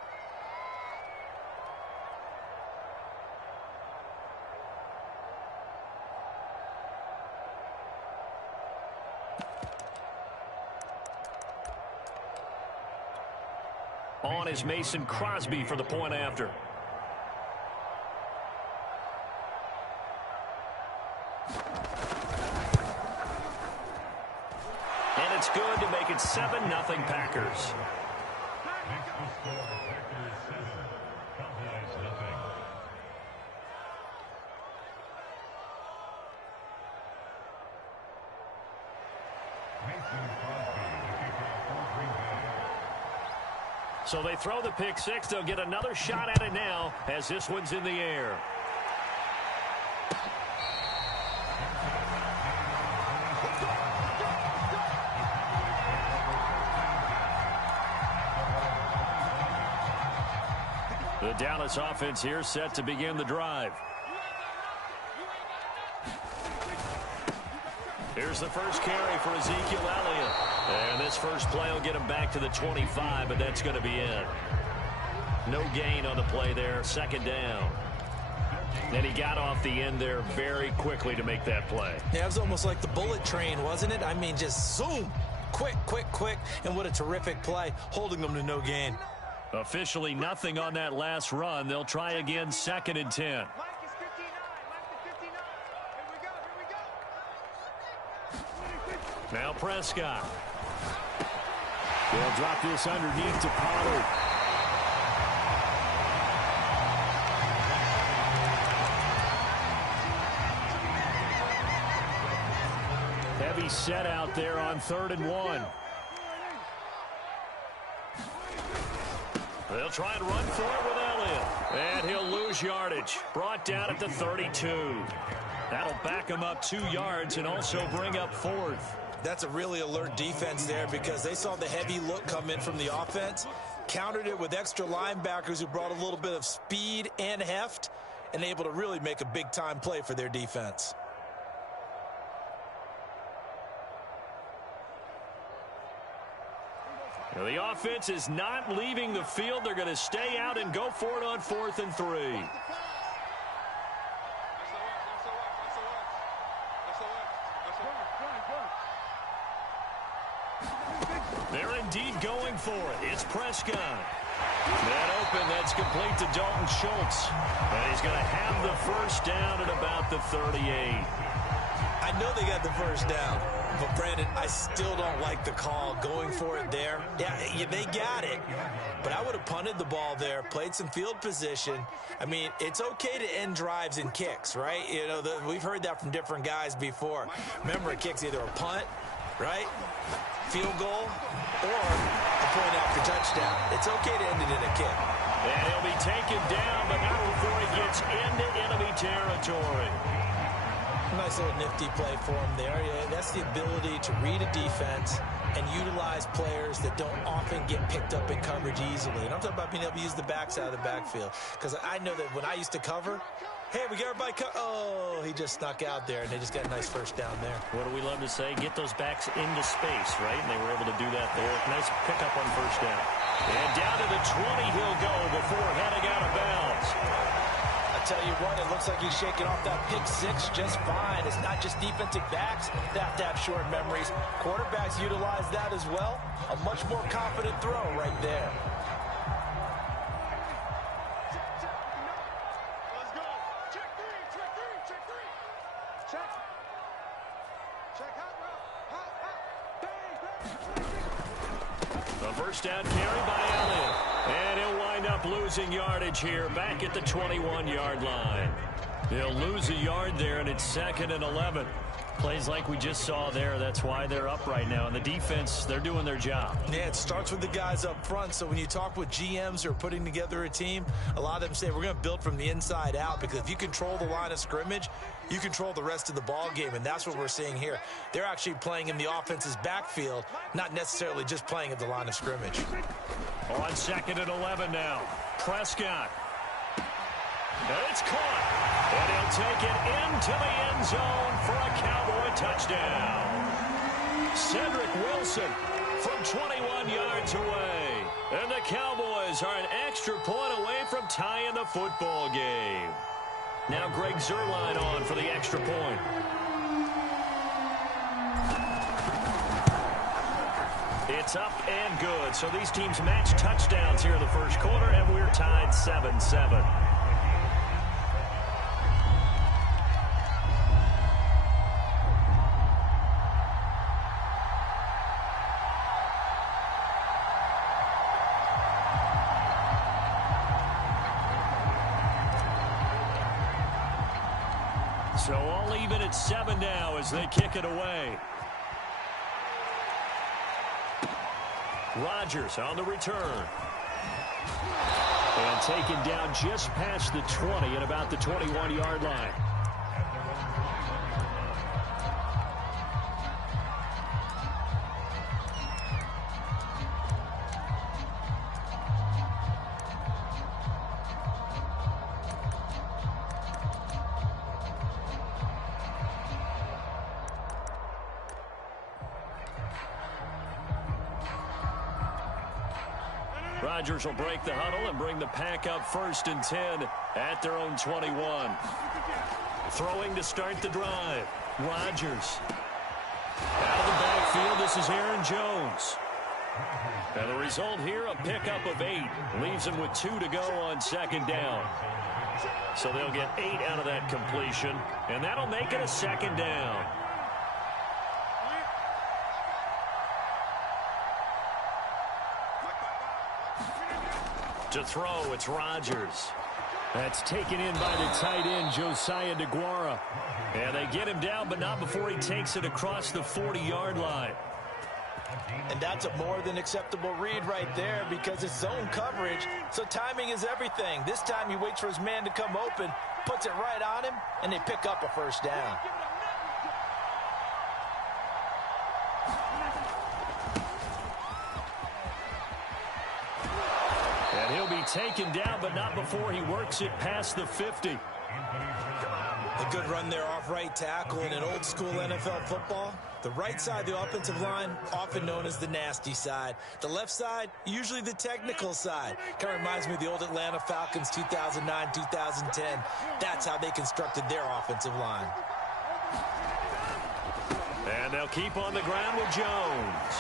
On is Mason Crosby for the point after. And it's good to make it 7-0 Packers. So they throw the pick six. They'll get another shot at it now as this one's in the air. The Dallas offense here set to begin the drive. Here's the first carry for Ezekiel Elliott. And this first play will get him back to the 25, but that's going to be it. No gain on the play there, 2nd down. And he got off the end there very quickly to make that play. Yeah, it was almost like the bullet train, wasn't it? I mean, just zoom. Quick, quick, quick. And what a terrific play, holding them to no gain. Officially nothing on that last run. They'll try again, 2nd and 10. Now Prescott. They'll drop this underneath to Pollard. Heavy set out there on 3rd and 1. They'll try and run for it with Elliott. And he'll lose yardage. Brought down at the 32. That'll back him up 2 yards and also bring up 4th. That's a really alert defense there because they saw the heavy look come in from the offense, countered it with extra linebackers who brought a little bit of speed and heft, and able to really make a big-time play for their defense. Now the offense is not leaving the field. They're going to stay out and go for it on 4th and 3. for it. It's Prescott. That open, that's complete to Dalton Schultz. And he's going to have the first down at about the 38. I know they got the first down, but Brandon, I still don't like the call going for it there. Yeah, they got it, but I would have punted the ball there, played some field position. I mean, it's okay to end drives and kicks, right? You know, we've heard that from different guys before. Remember, a kick's either a punt, right, field goal, or a point after touchdown. It's okay to end it in a kick. And he'll be taken down, but not before he gets into enemy territory. Nice little nifty play for him there. Yeah, that's the ability to read a defense and utilize players that don't often get picked up in coverage easily. And I'm talking about being able to use the backside of the backfield. Because I know that when I used to cover, hey, we got everybody oh, he just snuck out there, and they just got a nice first down there. What do we love to say? Get those backs into space, right? And they were able to do that there. Nice pickup on first down. And down to the 20 he'll go before heading out of bounds. Tell you what, it looks like he's shaking off that pick six just fine. It's not just defensive backs that have to have short memories. Quarterbacks utilize that as well. A much more confident throw right there. Let's go. Check three. Check. The first down carry by Elliott. And he'll wind up losing yardage here back at the 21-yard line. He'll lose a yard there, and it's 2nd and 11. Plays like we just saw there. That's why they're up right now. And the defense, they're doing their job. Yeah, it starts with the guys up front. So when you talk with GMs who are putting together a team, a lot of them say we're going to build from the inside out, because if you control the line of scrimmage, you control the rest of the ball game, and that's what we're seeing here. They're actually playing in the offense's backfield, not necessarily just playing at the line of scrimmage. On 2nd and 11 now. Prescott. And it's caught. And he'll take it into the end zone for a Cowboy touchdown. Cedric Wilson from 21 yards away. And the Cowboys are an extra point away from tying the football game. Now Greg Zuerlein on for the extra point. It's up and good. So these teams match touchdowns here in the first quarter, and we're tied 7-7. So all even at 7 now as they kick it away. Rodgers on the return. And taken down just past the 20 at about the 21-yard line. Rodgers will break the huddle and bring the pack up 1st and 10 at their own 21. Throwing to start the drive. Rodgers. Out of the backfield, this is Aaron Jones. And the result here, a pickup of 8. Leaves him with 2 to go on 2nd down. So they'll get 8 out of that completion, and that'll make it a 2nd down. To throw, it's Rodgers. That's taken in by the tight end, Josiah DeGuara. And they get him down, but not before he takes it across the 40-yard line. And that's a more than acceptable read right there, because it's zone coverage, so timing is everything. This time he waits for his man to come open, puts it right on him, and they pick up a first down. And he'll be taken down, but not before he works it past the 50. A good run there off right tackle in an old school NFL football. The right side of the offensive line, often known as the nasty side. The left side, usually the technical side. Kind of reminds me of the old Atlanta Falcons 2009, 2010. That's how they constructed their offensive line. And they'll keep on the ground with Jones.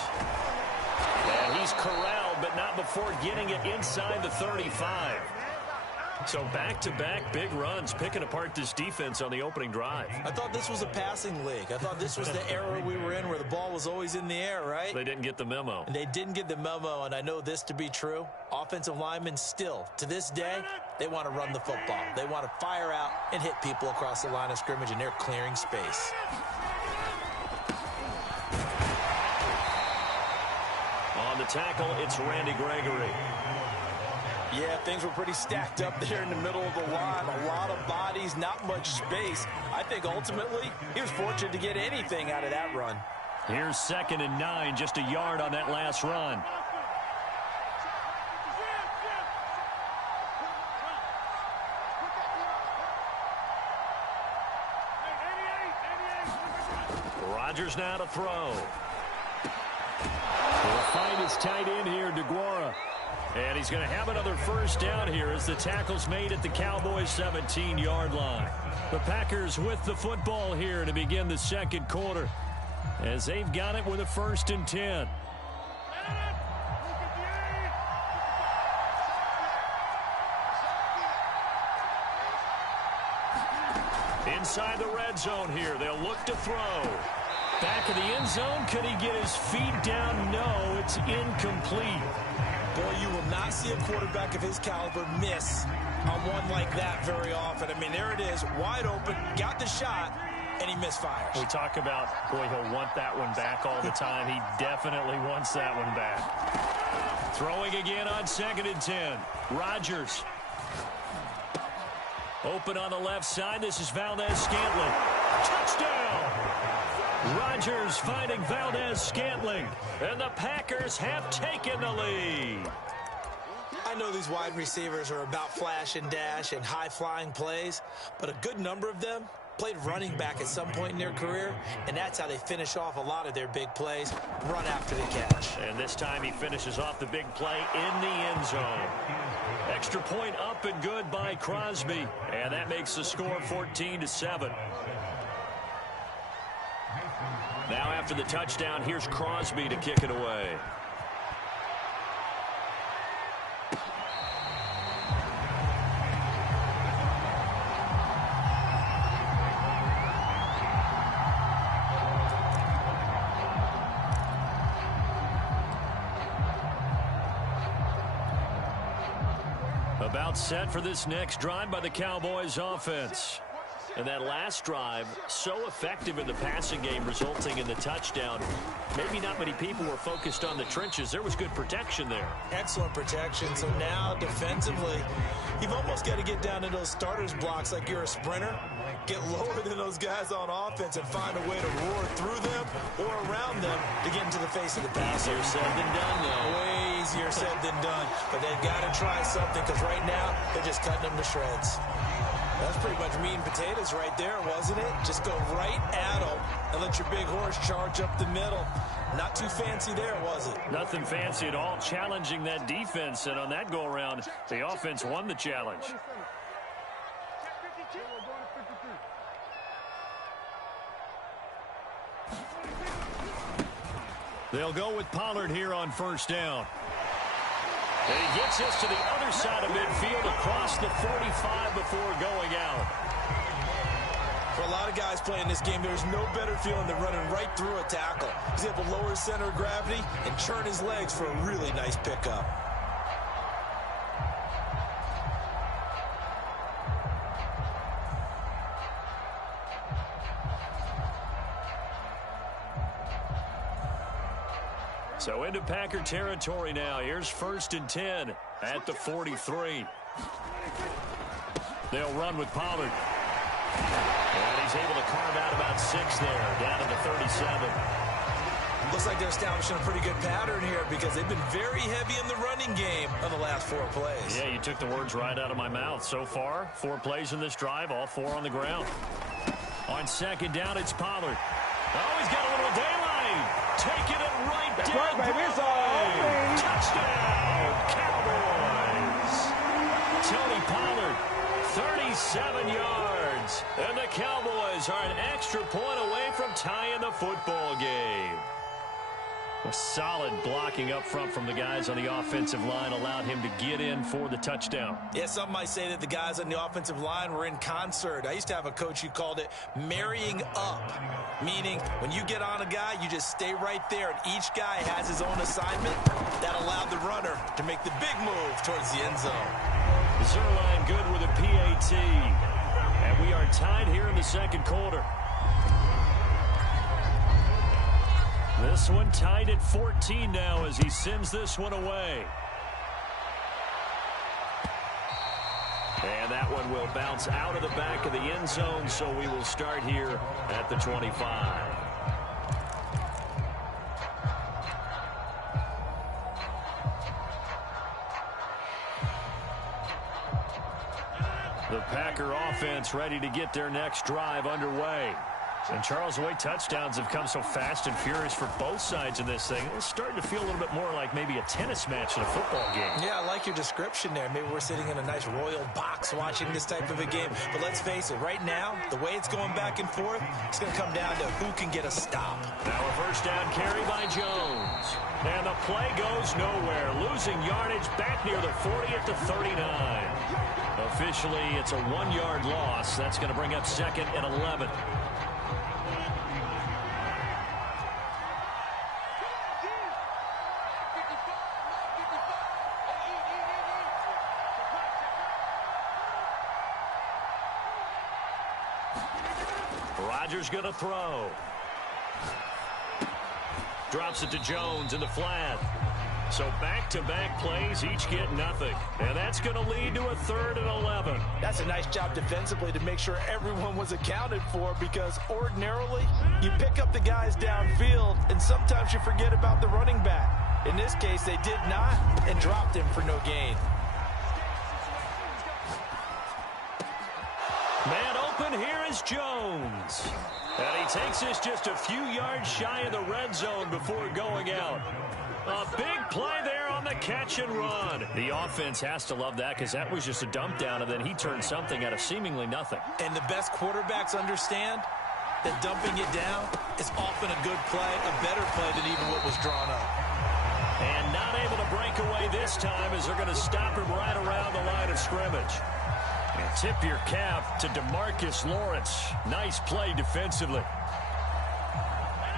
And he's corralled held, but not before getting it inside the 35. So back-to-back big runs, picking apart this defense on the opening drive. I thought this was a passing league. I thought this was the era we were in where the ball was always in the air, right? They didn't get the memo. And they didn't get the memo, and I know this to be true. Offensive linemen still, to this day, they want to run the football. They want to fire out and hit people across the line of scrimmage, and they're clearing space. On the tackle, it's Randy Gregory. Yeah, things were pretty stacked up there in the middle of the line. A lot of bodies, not much space. I think ultimately he was fortunate to get anything out of that run. Here's 2nd and 9, just a yard on that last run. Rodgers now to throw. He'll find his tight end here, DeGuara. And he's going to have another first down here as the tackle's made at the Cowboys' 17-yard line. The Packers with the football here to begin the second quarter, as they've got it with a 1st and 10. Inside the red zone here, they'll look to throw. Back of the end zone, could he get his feet down? No, it's incomplete. Boy, you will not see a quarterback of his caliber miss on one like that very often. I mean, there it is, wide open, got the shot, and he misfires. We talk about, boy, he'll want that one back all the time. He definitely wants that one back. Throwing again on 2nd and 10. Rodgers. Open on the left side. This is Valdez-Scantling. Touchdown! Rodgers finding Valdez-Scantling, and the Packers have taken the lead. I know these wide receivers are about flash and dash and high-flying plays, but a good number of them played running back at some point in their career, and that's how they finish off a lot of their big plays, run after the catch. And this time he finishes off the big play in the end zone. Extra point up and good by Crosby, and that makes the score 14-7. Now after the touchdown, here's Crosby to kick it away. About set for this next drive by the Cowboys offense. And that last drive, so effective in the passing game, resulting in the touchdown. Maybe not many people were focused on the trenches. There was good protection there. Excellent protection. So now, defensively, you've almost got to get down to those starters blocks like you're a sprinter. Get lower than those guys on offense and find a way to roar through them or around them to get into the face of the passer. Easier said than done, though. Way easier said than done. But they've got to try something, because right now, they're just cutting them to shreds. That's pretty much meat and potatoes right there, wasn't it? Just go right at them and let your big horse charge up the middle. Not too fancy there, was it? Nothing fancy at all, challenging that defense. And on that go-around, the offense won the challenge. They'll go with Pollard here on 1st down. And he gets this to the other side of midfield across the 45 before going out. For a lot of guys playing this game, there's no better feeling than running right through a tackle. He's able to lower his center of gravity and churn his legs for a really nice pickup. So into Packer territory now. Here's 1st and 10 at the 43. They'll run with Pollard. And he's able to carve out about 6 there, down to the 37. Looks like they're establishing a pretty good pattern here, because they've been very heavy in the running game on the last 4 plays. Yeah, you took the words right out of my mouth. So far, 4 plays in this drive, all 4 on the ground. On 2nd down, it's Pollard. Oh, he's got a little daylight. Taking it right down. Touchdown, Cowboys. Tony Pollard, 37 yards. And the Cowboys are an extra point away from tying the football game. A solid blocking up front from the guys on the offensive line allowed him to get in for the touchdown. Yeah, some might say that the guys on the offensive line were in concert. I used to have a coach who called it marrying up, meaning when you get on a guy, you just stay right there, and each guy has his own assignment. That allowed the runner to make the big move towards the end zone. Zerline good with a PAT. And we are tied here in the second quarter. This one tied at 14 now as he sends this one away. And that one will bounce out of the back of the end zone, so we will start here at the 25. The Packer offense ready to get their next drive underway. And Charles, the way touchdowns have come so fast and furious for both sides of this thing, it's starting to feel a little bit more like maybe a tennis match in a football game. Yeah, I like your description there. Maybe we're sitting in a nice royal box watching this type of a game. But let's face it, right now, the way it's going back and forth, it's going to come down to who can get a stop. Now a first down carry by Jones. And the play goes nowhere. Losing yardage back near the 40 at the 39. Officially, it's a 1-yard loss. That's going to bring up second and 11. Rodgers going to throw. Drops it to Jones in the flat. So back-to-back plays, each get nothing. And that's going to lead to a 3rd and 11. That's a nice job defensively to make sure everyone was accounted for, because ordinarily you pick up the guys downfield and sometimes you forget about the running back. In this case, they did not and dropped him for no gain. Man open, here is Jones. And he takes this just a few yards shy of the red zone before going out. A big play there on the catch and run. The offense has to love that, because that was just a dump down, and then he turned something out of seemingly nothing. And the best quarterbacks understand that dumping it down is often a good play, a better play than even what was drawn up. And not able to break away this time, as they're going to stop him right around the line of scrimmage. And tip your cap to DeMarcus Lawrence. Nice play defensively.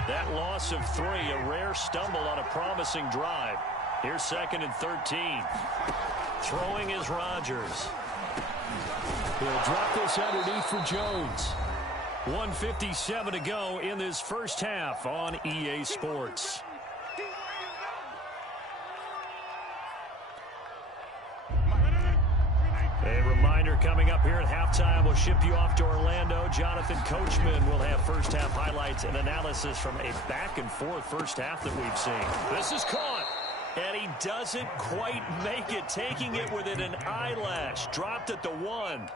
That loss of 3, a rare stumble on a promising drive. Here's 2nd and 13. Throwing is Rodgers. He'll drop this underneath for Jones. 1:57 to go in this first half on EA Sports. A reminder, coming up here at halftime, we'll ship you off to Orlando. Jonathan Coachman will have first half highlights and analysis from a back-and-forth first half that we've seen. This is caught, and he doesn't quite make it, taking it within an eyelash. Dropped at the 1.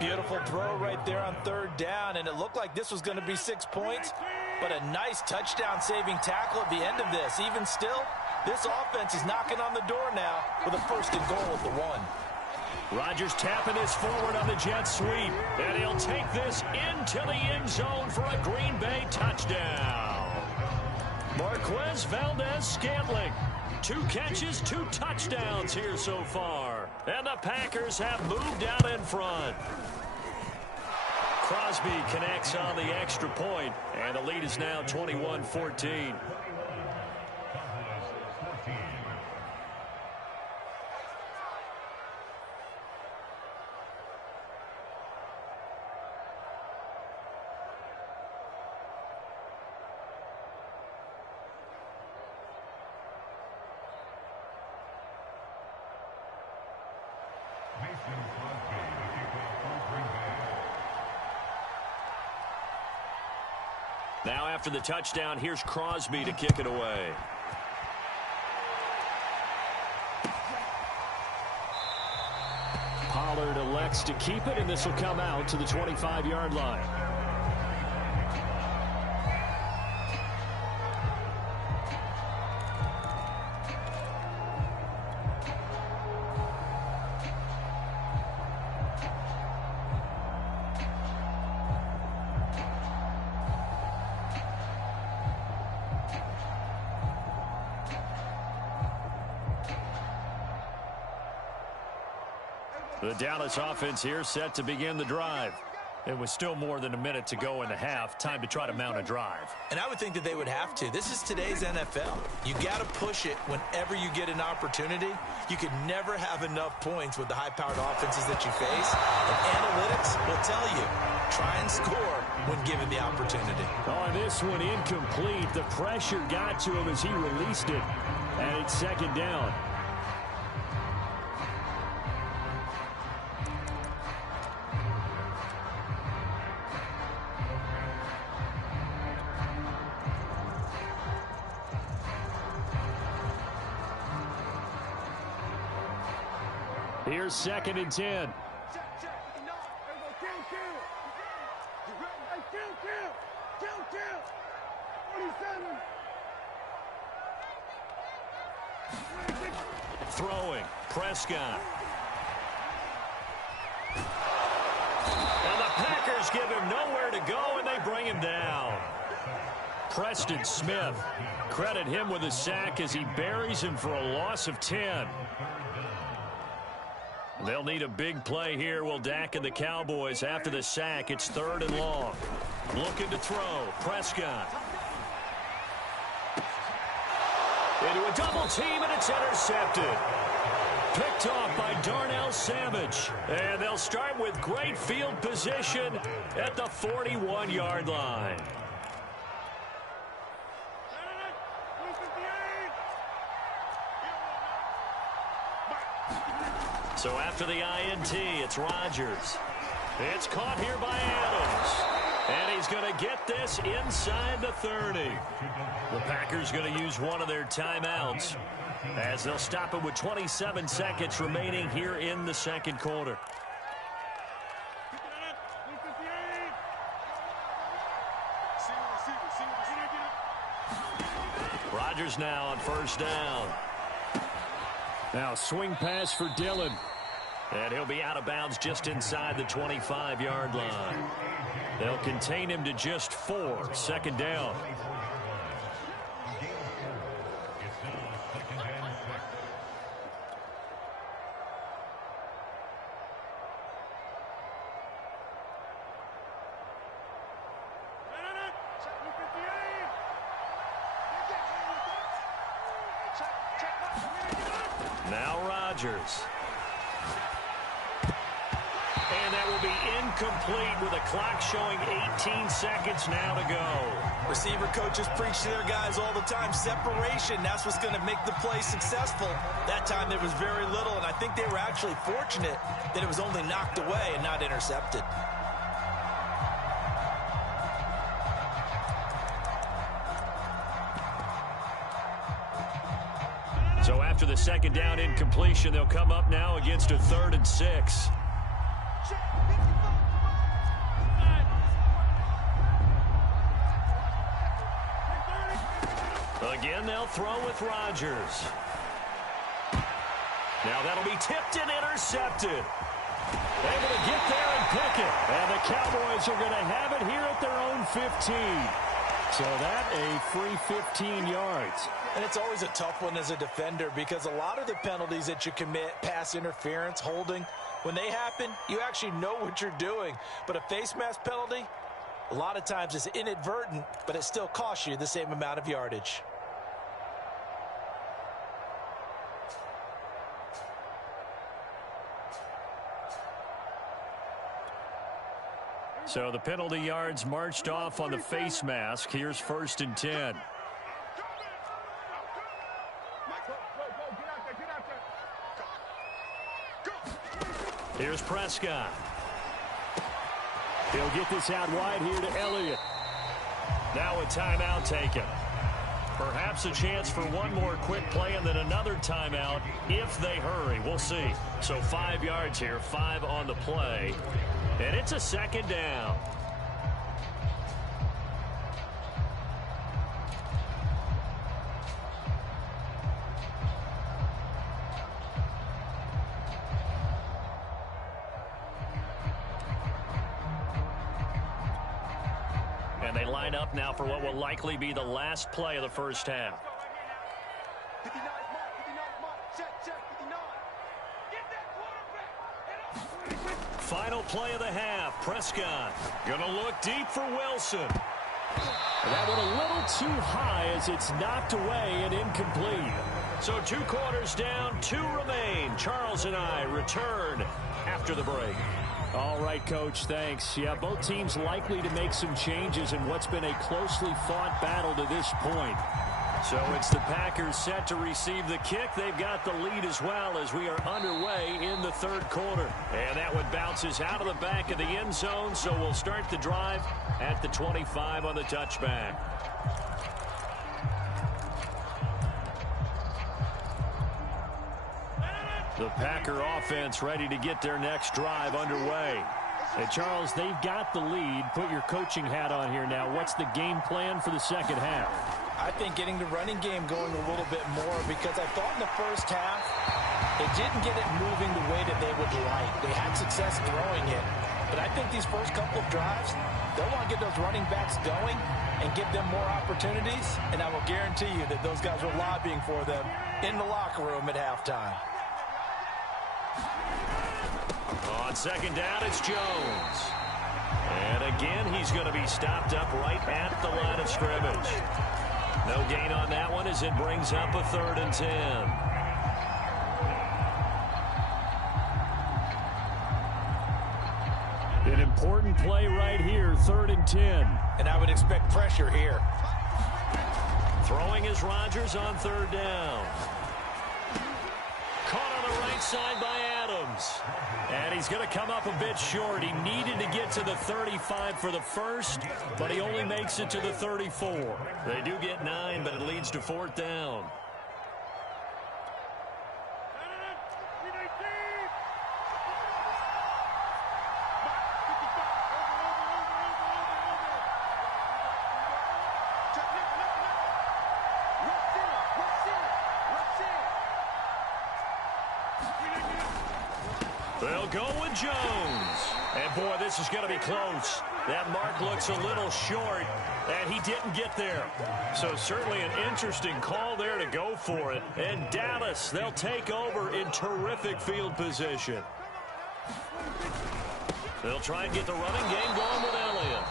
Beautiful throw right there on 3rd down, and it looked like this was going to be 6 points, but a nice touchdown-saving tackle at the end of this. Even still, this offense is knocking on the door now with a 1st and goal at the 1. Rodgers tapping this forward on the jet sweep. And he'll take this into the end zone for a Green Bay touchdown. Marquez Valdez-Scantling. 2 catches, 2 touchdowns here so far. And the Packers have moved out in front. Crosby connects on the extra point, and the lead is now 21-14. Now after the touchdown, here's Crosby to kick it away. Pollard elects to keep it, and this will come out to the 25-yard line. The Dallas offense here set to begin the drive. It was still more than a minute to go in the half. Time to try to mount a drive. And I would think that they would have to. This is today's NFL. You got to push it whenever you get an opportunity. You can never have enough points with the high-powered offenses that you face. And analytics will tell you, try and score when given the opportunity. On this one, incomplete. The pressure got to him as he released it. And it's second down. Here's second and 10. Check. There we go. Kill. 47. Throwing. Prescott. And the Packers give him nowhere to go, and they bring him down. Preston Smith. Credit him with a sack as he buries him for a loss of 10. They'll need a big play here. Will Dak and the Cowboys after the sack. It's 3rd and long. Looking to throw. Prescott. Into a double team, and it's intercepted. Picked off by Darnell Savage. And they'll start with great field position at the 41-yard line. So after the INT, it's Rodgers. It's caught here by Adams. And he's going to get this inside the 30. The Packers going to use one of their timeouts as they'll stop it with 27 seconds remaining here in the second quarter. Rodgers now on first down. Now swing pass for Dillon. And he'll be out of bounds just inside the 25-yard line. They'll contain him to just 4. Second down. Now Rodgers. And that will be incomplete with a clock showing 18 seconds now to go. Receiver coaches preach to their guys all the time. Separation, that's what's going to make the play successful. That time there was very little, and I think they were actually fortunate that it was only knocked away and not intercepted. So after the second down incompletion, they'll come up now against a 3rd and 6. Again, they'll throw with Rodgers. Now that'll be tipped and intercepted. Able to get there and pick it. And the Cowboys are going to have it here at their own 15. So that a free 15 yards. And it's always a tough one as a defender because a lot of the penalties that you commit, pass interference, holding, when they happen, you actually know what you're doing. But a face mask penalty, a lot of times it's inadvertent, but it still costs you the same amount of yardage. So the penalty yards marched off on the face mask. Here's 1st and 10. Here's Prescott. He'll get this out wide here to Elliott. Now a timeout taken. Perhaps a chance for one more quick play and then another timeout if they hurry. We'll see. So 5 yards here, 5 on the play. And it's a second down. And they line up now for what will likely be the last play of the first half. 59 mark, check, 59. Get that quarterback. Final play of the half. Prescott gonna look deep for Wilson. And that one a little too high as it's knocked away and incomplete. So 2 quarters down, 2 remain. Charles and I return after the break. All right, Coach, thanks. Yeah, both teams likely to make some changes in what's been a closely fought battle to this point. So it's the Packers set to receive the kick. They've got the lead as well as we are underway in the 3rd quarter. And that one bounces out of the back of the end zone, so we'll start the drive at the 25 on the touchback. The Packer offense ready to get their next drive underway. Hey, Charles, they've got the lead. Put your coaching hat on here now. What's the game plan for the second half? I think getting the running game going a little bit more, because I thought in the first half it didn't get it moving the way that they would like. They had success throwing it, but I think these first couple of drives, they'll want to get those running backs going and give them more opportunities, and I will guarantee you that those guys were lobbying for them in the locker room at halftime. On second down, it's Jones. And again, he's going to be stopped up right at the line of scrimmage. No gain on that one as it brings up a 3rd and 10. An important play right here, 3rd and 10. And I would expect pressure here. Throwing is Rodgers on 3rd down. Caught on the right side by Adams. And he's going to come up a bit short. He needed to get to the 35 for the first, but he only makes it to the 34. They do get 9, but it leads to 4th down. They'll go with Jones. And, boy, this is going to be close. That mark looks a little short, and he didn't get there. So certainly an interesting call there to go for it. And Dallas, they'll take over in terrific field position. They'll try and get the running game going with Elliott.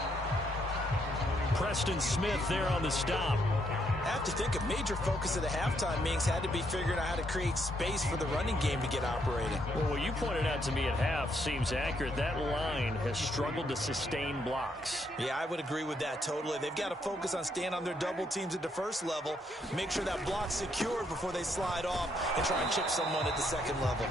Preston Smith there on the stop. I have to think a major focus of the halftime meetings had to be figuring out how to create space for the running game to get operating. Well, what you pointed out to me at half seems accurate. That line has struggled to sustain blocks. Yeah, I would agree with that totally. They've got to focus on staying on their double teams at the first level, make sure that block's secured before they slide off and try and chip someone at the second level.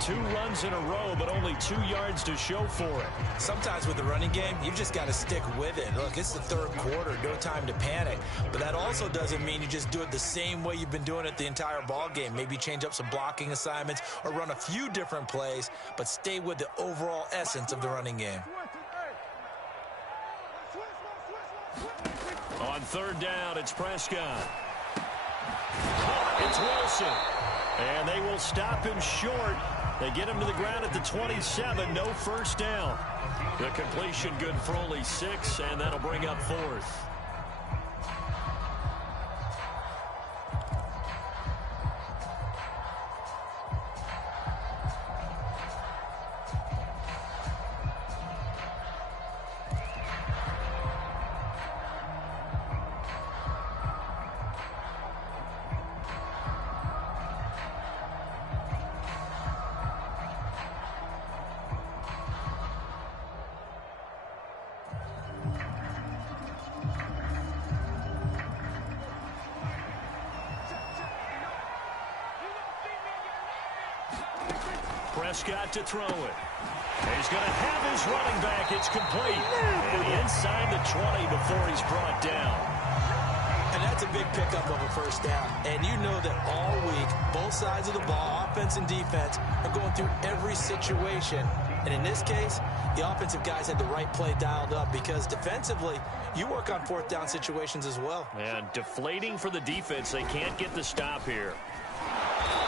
2 runs in a row, but only 2 yards to show for it. Sometimes with the running game, you've just got to stick with it. Look, it's the 3rd quarter, no time to panic. But that also doesn't mean you just do it the same way you've been doing it the entire ball game. Maybe change up some blocking assignments or run a few different plays, but stay with the overall essence of the running game. On 3rd down, it's Prescott. It's Wilson. And they will stop him short. They get him to the ground at the 27. No first down. The completion good for only 6, and that'll bring up 4th. Prescott to throw it. He's going to have his running back. It's complete. And inside the 20 before he's brought down. And that's a big pickup of a first down. And you know that all week, both sides of the ball, offense and defense, are going through every situation. And in this case, the offensive guys had the right play dialed up because defensively, you work on 4th down situations as well. And deflating for the defense. They can't get the stop here.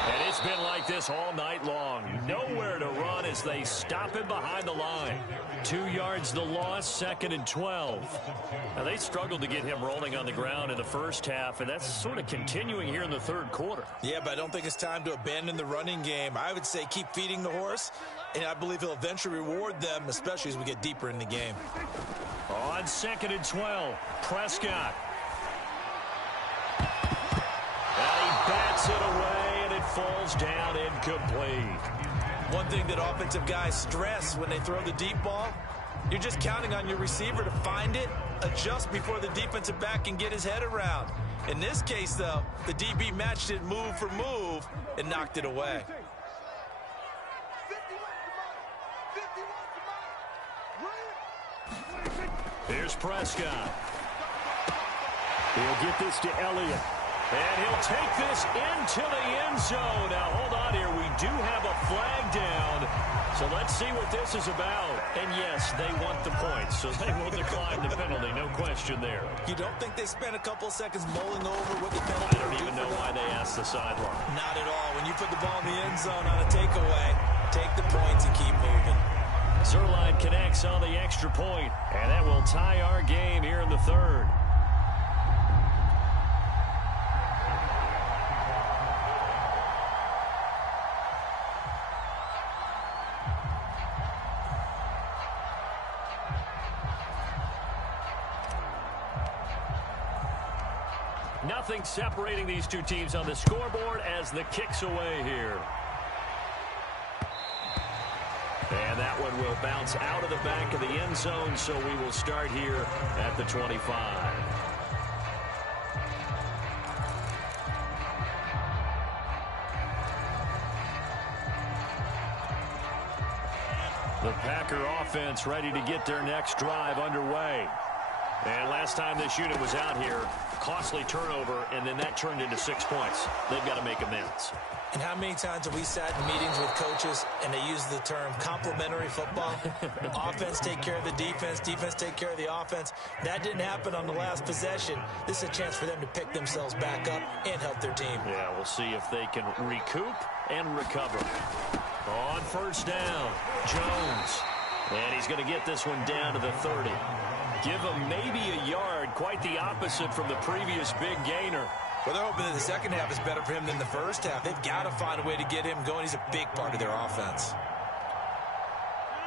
And it's been like this all night long. Nowhere to run as they stop him behind the line. 2 yards the loss, 2nd and 12. Now, they struggled to get him rolling on the ground in the first half, and that's sort of continuing here in the third quarter. Yeah, but I don't think it's time to abandon the running game. I would say keep feeding the horse, and I believe he'll eventually reward them, especially as we get deeper in the game. On 2nd and 12, Prescott. And he bats it away, and it falls down incomplete. One thing that offensive guys stress when they throw the deep ball, you're just counting on your receiver to find it, adjust before the defensive back can get his head around. In this case, though, the DB matched it move for move and knocked it away. Here's Prescott. He'll get this to Elliott. And he'll take this into the end zone. Now, hold on here. We do have a flag down. So let's see what this is about. And, yes, they want the points, so they will decline the penalty. No question there. You don't think they spent a couple seconds mulling over what the penalty? I don't even know why they asked the sideline. Not at all. When you put the ball in the end zone on a takeaway, take the points and keep moving. Zerline connects on the extra point, and that will tie our game here in the third. Nothing separating these two teams on the scoreboard as the kick's away here. And that one will bounce out of the back of the end zone, so we will start here at the 25. The Packer offense ready to get their next drive underway. And last time this unit was out here, costly turnover, and then that turned into 6 points. They've got to make amends. And how many times have we sat in meetings with coaches and they use the term complementary football? Offense take care of the defense, defense take care of the offense. That didn't happen on the last possession. This is a chance for them to pick themselves back up and help their team. Yeah, we'll see if they can recoup and recover. On first down, Jones. And he's going to get this one down to the 30. Give him maybe a yard, quite the opposite from the previous big gainer. Well, they're hoping that the second half is better for him than the first half. They've got to find a way to get him going. He's a big part of their offense.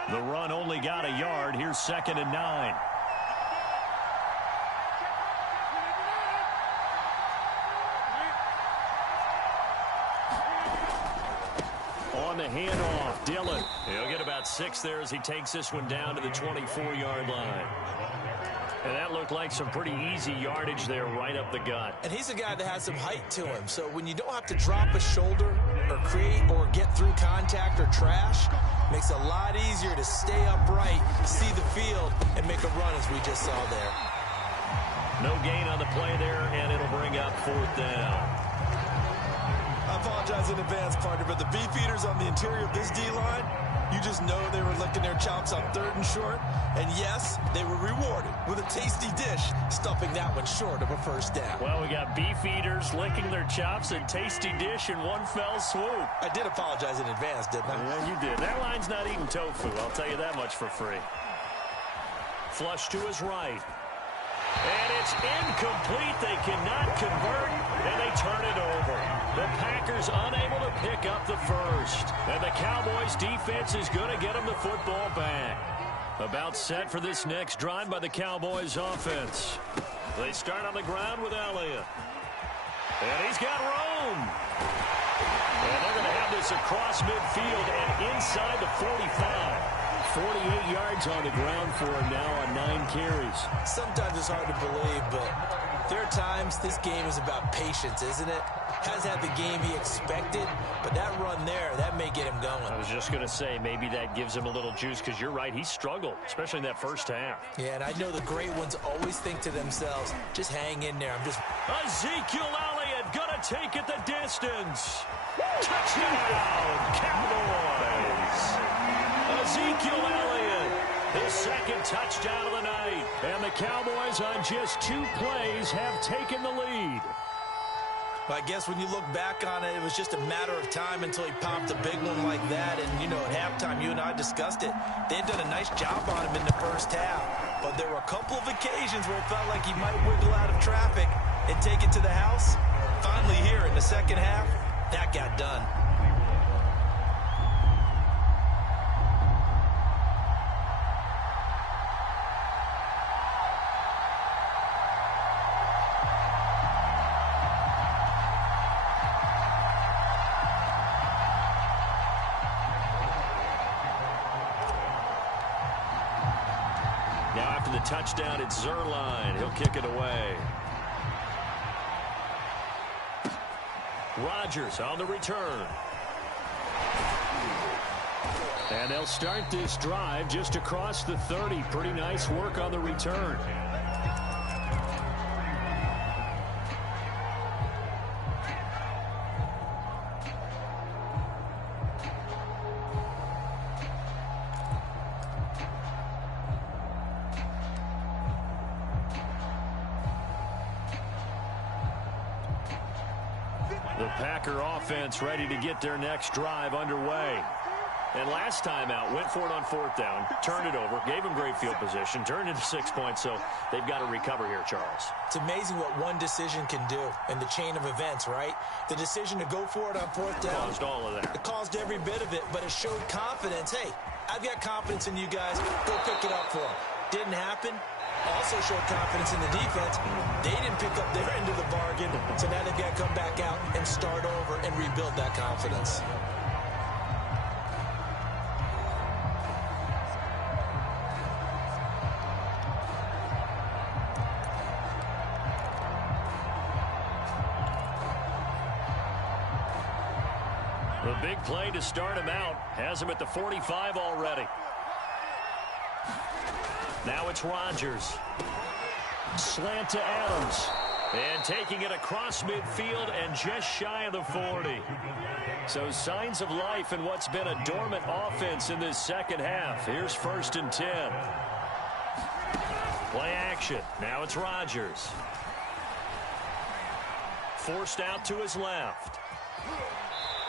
The run only got a yard. Here's 2nd and 9. On the handoff, Dillon. He'll get about 6 there as he takes this one down to the 24-yard line. And that looked like some pretty easy yardage there right up the gut. And he's a guy that has some height to him. So when you don't have to drop a shoulder or create or get through contact or trash, makes it a lot easier to stay upright, see the field, and make a run as we just saw there. No gain on the play there, and it'll bring up 4th down. I apologize in advance, partner, but the beefeaters on the interior of this D-line, you just know they were licking their chops on 3rd and short. And yes, they were rewarded with a tasty dish, stuffing that one short of a first down. Well, we got beefeaters licking their chops and tasty dish in one fell swoop. I did apologize in advance, didn't I? Yeah, you did. That line's not eating tofu, I'll tell you that much for free. Flush to his right. And it's incomplete. They cannot convert, and they turn it over. The Packers unable to pick up the first. And the Cowboys defense is going to get them the football back. About set for this next drive by the Cowboys offense. They start on the ground with Elliott. And he's got room. And they're going to have this across midfield and inside the 45. 48 yards on the ground for him now on 9 carries. Sometimes it's hard to believe, but there are times this game is about patience, isn't it? Hasn't had the game he expected, but that run there, that may get him going. I was just going to say, maybe that gives him a little juice, because you're right, he struggled, especially in that first half. Yeah, and I know the great ones always think to themselves, just hang in there. Ezekiel Elliott going to take it the distance. Touchdown, Cowboys! Ezekiel Elliott, his 2nd touchdown of the night. And the Cowboys on just 2 plays have taken the lead. Well, I guess when you look back on it, it was just a matter of time until he popped a big one like that. And, you know, at halftime, you and I discussed it. They had done a nice job on him in the first half. But there were a couple of occasions where it felt like he might wiggle out of traffic and take it to the house. Finally here in the second half, that got done. Now after the touchdown, it's Zerline. He'll kick it away. Rodgers on the return. And they'll start this drive just across the 30. Pretty nice work on the return. The Packer offense ready to get their next drive underway. And last time out, went for it on fourth down, turned it over, gave them great field position, turned into 6 points, so they've got to recover here, Charles. It's amazing what one decision can do in the chain of events, right? The decision to go for it on fourth down. Caused all of that. It caused every bit of it, but it showed confidence. Hey, I've got confidence in you guys. Go pick it up for them. Didn't happen. Also showed confidence in the defense. They didn't pick up their end of the bargain, so now they've got to come back out and start over and rebuild that confidence. The big play to start him out has him at the 45 already. Now it's Rodgers. Slant to Adams. And taking it across midfield and just shy of the 40. So signs of life in what's been a dormant offense in this second half. Here's 1st and 10. Play action. Now it's Rodgers. Forced out to his left.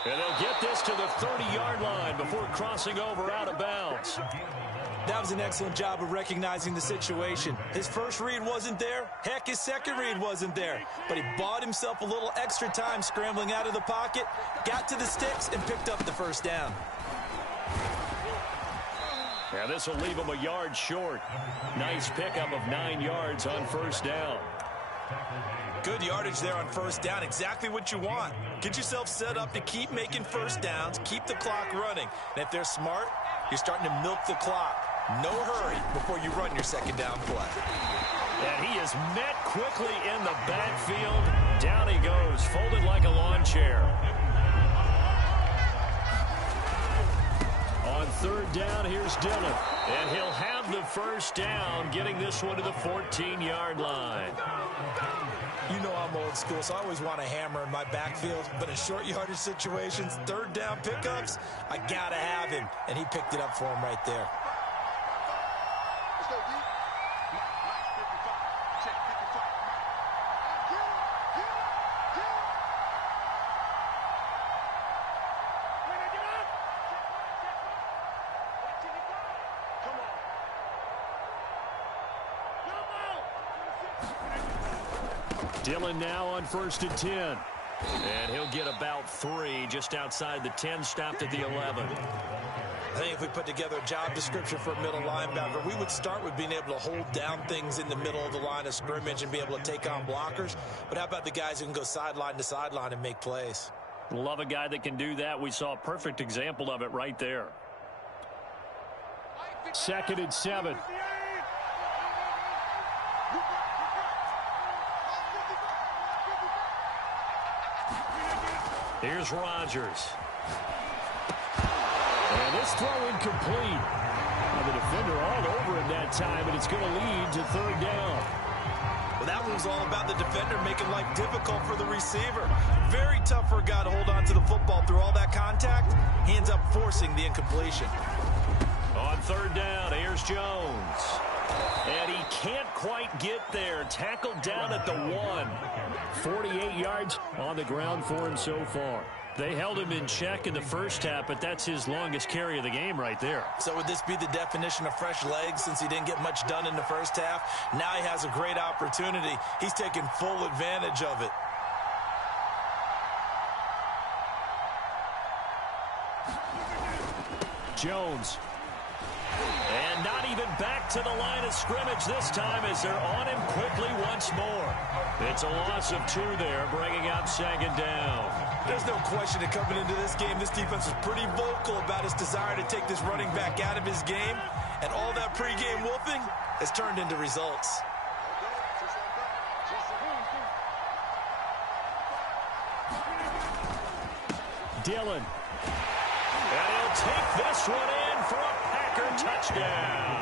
And they'll get this to the 30-yard line before crossing over out of bounds. That was an excellent job of recognizing the situation. His first read wasn't there. Heck, his second read wasn't there. But he bought himself a little extra time scrambling out of the pocket, got to the sticks, and picked up the first down. Now this will leave him a yard short. Nice pickup of 9 yards on first down. Good yardage there on first down. Exactly what you want. Get yourself set up to keep making first downs, keep the clock running. And if they're smart, you're starting to milk the clock. No hurry before you run your second down play. And he is met quickly in the backfield. Down he goes, folded like a lawn chair. On third down, here's Dillon. And he'll have the first down, getting this one to the 14-yard line. You know I'm old school, so I always want a hammer in my backfield. But in short yardage situations, third down pickups, I got to have him. And he picked it up for him right there. Let's go, D. Nice 55. Check 55. Get him. Wait, get up. Come on. Dillon now on 1st and 10. And he'll get about 3 just outside the 10, stopped at the 11. I think if we put together a job description for a middle linebacker, we would start with being able to hold down things in the middle of the line of scrimmage and be able to take on blockers. But how about the guys who can go sideline to sideline and make plays? Love a guy that can do that. We saw a perfect example of it right there. 2nd and 7. Here's Rodgers. And this throw incomplete. The defender all over him that time, and it's going to lead to third down. Well, that one was all about the defender making life difficult for the receiver. Very tough for a guy to hold on to the football through all that contact. He ends up forcing the incompletion. On third down, here's Jones. And he can't quite get there. Tackled down at the 1. 48 yards on the ground for him so far. They held him in check in the first half, but that's his longest carry of the game right there. So would this be the definition of fresh legs since he didn't get much done in the first half? Now he has a great opportunity. He's taking full advantage of it. Jones. And not even back to the line of scrimmage this time as they're on him quickly once more. It's a loss of 2 there, bringing up second down. There's no question that coming into this game, this defense was pretty vocal about its desire to take this running back out of his game. And all that pregame wolfing has turned into results. Dillon. And he'll take this one in for a Packer touchdown.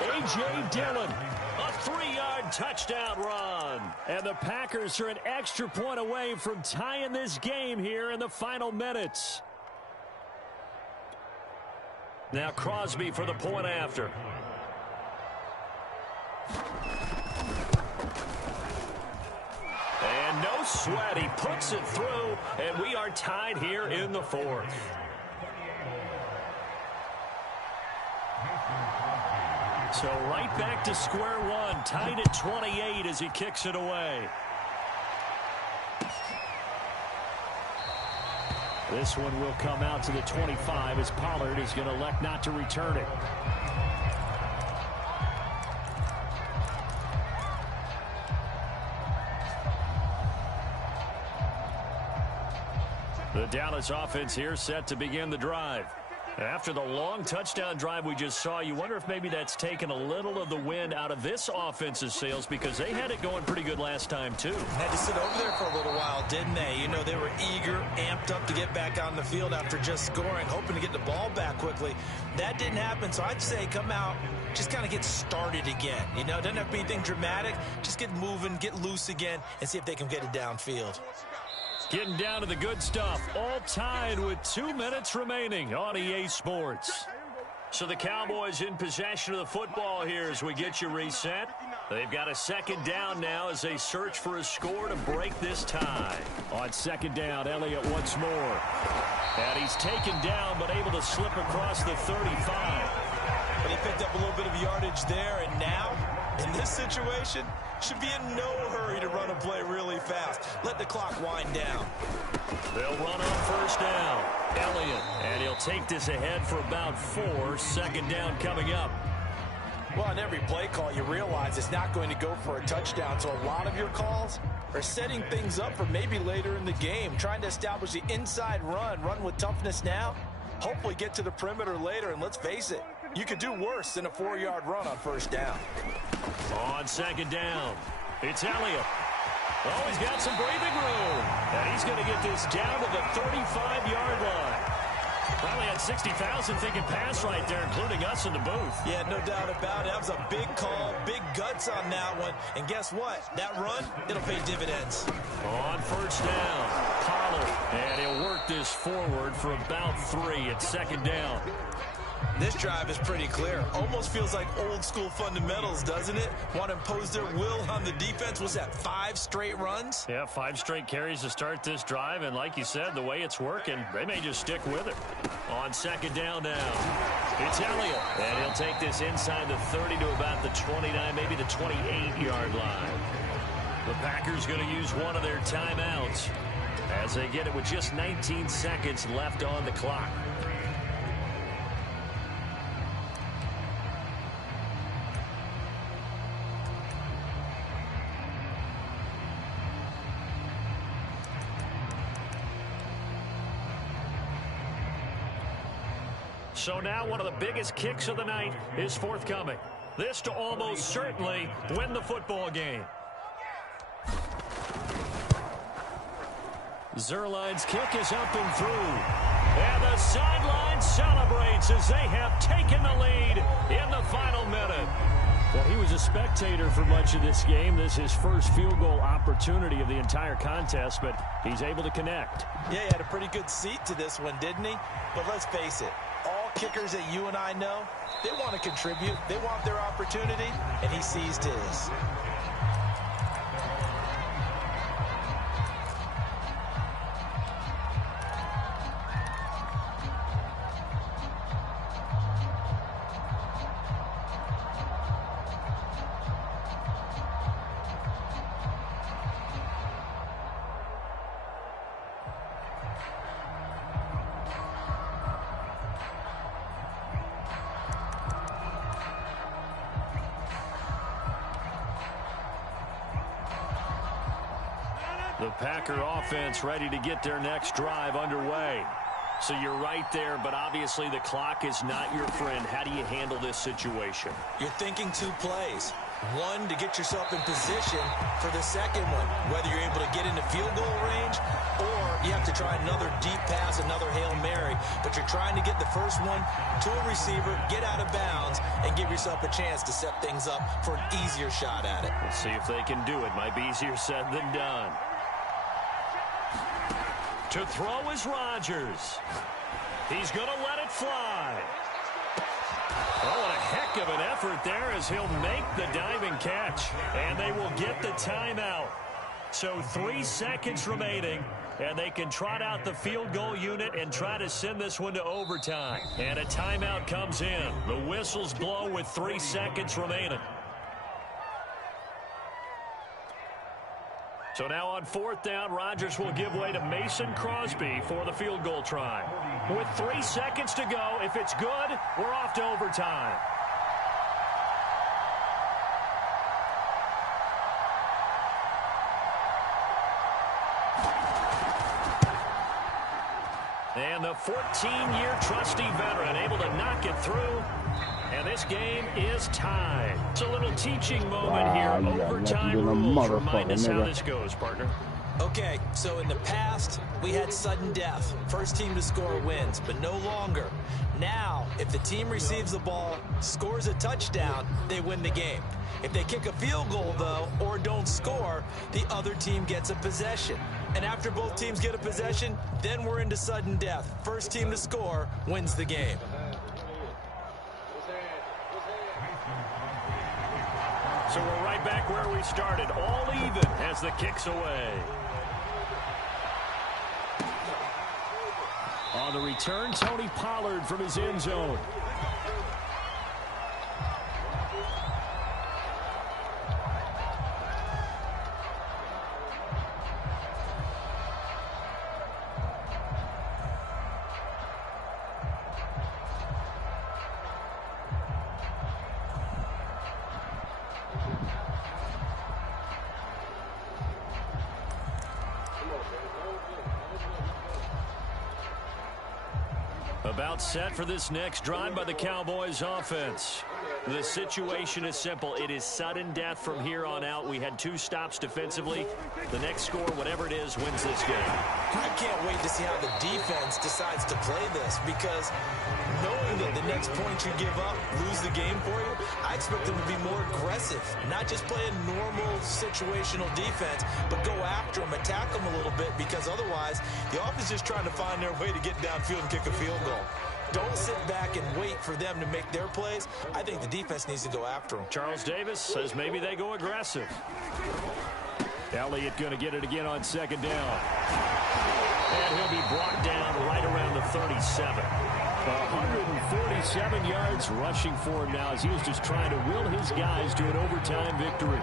A.J. Dillon, a 3-yard touchdown run. And the Packers are an extra point away from tying this game here in the final minutes. Now Crosby for the point after. And no sweat, he puts it through, and we are tied here in the 4th. So right back to square one, tied at 28 as he kicks it away. This one will come out to the 25 as Pollard is going to elect not to return it. The Dallas offense here set to begin the drive. After the long touchdown drive we just saw, you wonder if maybe that's taken a little of the wind out of this offense's sails because they had it going pretty good last time, too. Had to sit over there for a little while, didn't they? You know, they were eager, amped up to get back on the field after just scoring, hoping to get the ball back quickly. That didn't happen, so I'd say come out, just kind of get started again. You know, doesn't have to be anything dramatic. Just get moving, get loose again, and see if they can get it downfield. Getting down to the good stuff. All tied with 2 minutes remaining on EA Sports. So the Cowboys in possession of the football here as we get you reset. They've got a second down now as they search for a score to break this tie. On second down, Elliott once more. And he's taken down but able to slip across the 35. But he picked up a little bit of yardage there, and now, in this situation, should be in no hurry to run a play really fast. Let the clock wind down. They'll run on first down. Elliott, and he'll take this ahead for about 4. Second down coming up. Well, on every play call, you realize it's not going to go for a touchdown, so a lot of your calls are setting things up for maybe later in the game, trying to establish the inside run with toughness now, hopefully get to the perimeter later, and let's face it, you could do worse than a 4-yard run on first down. On second down, it's Elliott. Oh, he's got some breathing room. And he's going to get this down to the 35-yard line. Probably had 60,000 thinking pass right there, including us in the booth. Yeah, no doubt about it. That was a big call, big guts on that one. And guess what? That run, it'll pay dividends. On first down, Pollard. And he'll work this forward for about 3 at second down. This drive is pretty clear. Almost feels like old school fundamentals, doesn't it? Want to impose their will on the defense. Was that 5 straight runs? Yeah, 5 straight carries to start this drive. And like you said, the way it's working, they may just stick with it. On second down now, it's Elliott. And he'll take this inside the 30 to about the 29, maybe the 28-yard line. The Packers going to use one of their timeouts as they get it with just 19 seconds left on the clock. So now one of the biggest kicks of the night is forthcoming. This to almost certainly win the football game. Zerline's kick is up and through. And the sideline celebrates as they have taken the lead in the final minute. Well, he was a spectator for much of this game. This is his first field goal opportunity of the entire contest, but he's able to connect. Yeah, he had a pretty good seat to this one, didn't he? But let's face it, all kickers that you and I know, they want to contribute. They want their opportunity, and he seized his. The Packer offense ready to get their next drive underway. So you're right there, but obviously the clock is not your friend. How do you handle this situation? You're thinking 2 plays. One, to get yourself in position for the second one, whether you're able to get into field goal range or you have to try another deep pass, another Hail Mary, but you're trying to get the first one to a receiver, get out of bounds, and give yourself a chance to set things up for an easier shot at it. We'll see if they can do it. Might be easier said than done. To throw is Rodgers. He's going to let it fly. Oh, what a heck of an effort there as he'll make the diving catch. And they will get the timeout. So 3 seconds remaining, and they can trot out the field goal unit and try to send this one to overtime. And a timeout comes in. The whistles blow with 3 seconds remaining. So now on 4th down, Rodgers will give way to Mason Crosby for the field goal try. With 3 seconds to go, if it's good, we're off to overtime. And the 14-year trusty veteran able to knock it through. And this game is tied. It's a little teaching moment here. Overtime rules. Remind us how this goes, partner. Okay, so in the past, we had sudden death. First team to score wins, but no longer. Now, if the team receives the ball, scores a touchdown, they win the game. If they kick a field goal, though, or don't score, the other team gets a possession. And after both teams get a possession, then we're into sudden death. First team to score wins the game. So we're right back where we started, all even as the kick's away. On the return, Tony Pollard from his end zone. About set for this next drive by the Cowboys offense. The situation is simple. It is sudden death from here on out. We had 2 stops defensively. The next score, whatever it is, wins this game. I can't wait to see how the defense decides to play this, because knowing that the next point you give up, lose the game for you, I expect them to be more aggressive. Not just play a normal situational defense, but go after them, attack them a little bit, because otherwise the offense is just trying to find their way to get downfield and kick a field goal. Don't sit back and wait for them to make their plays. I think the defense needs to go after them. Charles Davis says maybe they go aggressive. Elliott going to get it again on 2nd down. And he'll be brought down right around the 37. 147 yards rushing for him now as he was just trying to will his guys to an overtime victory.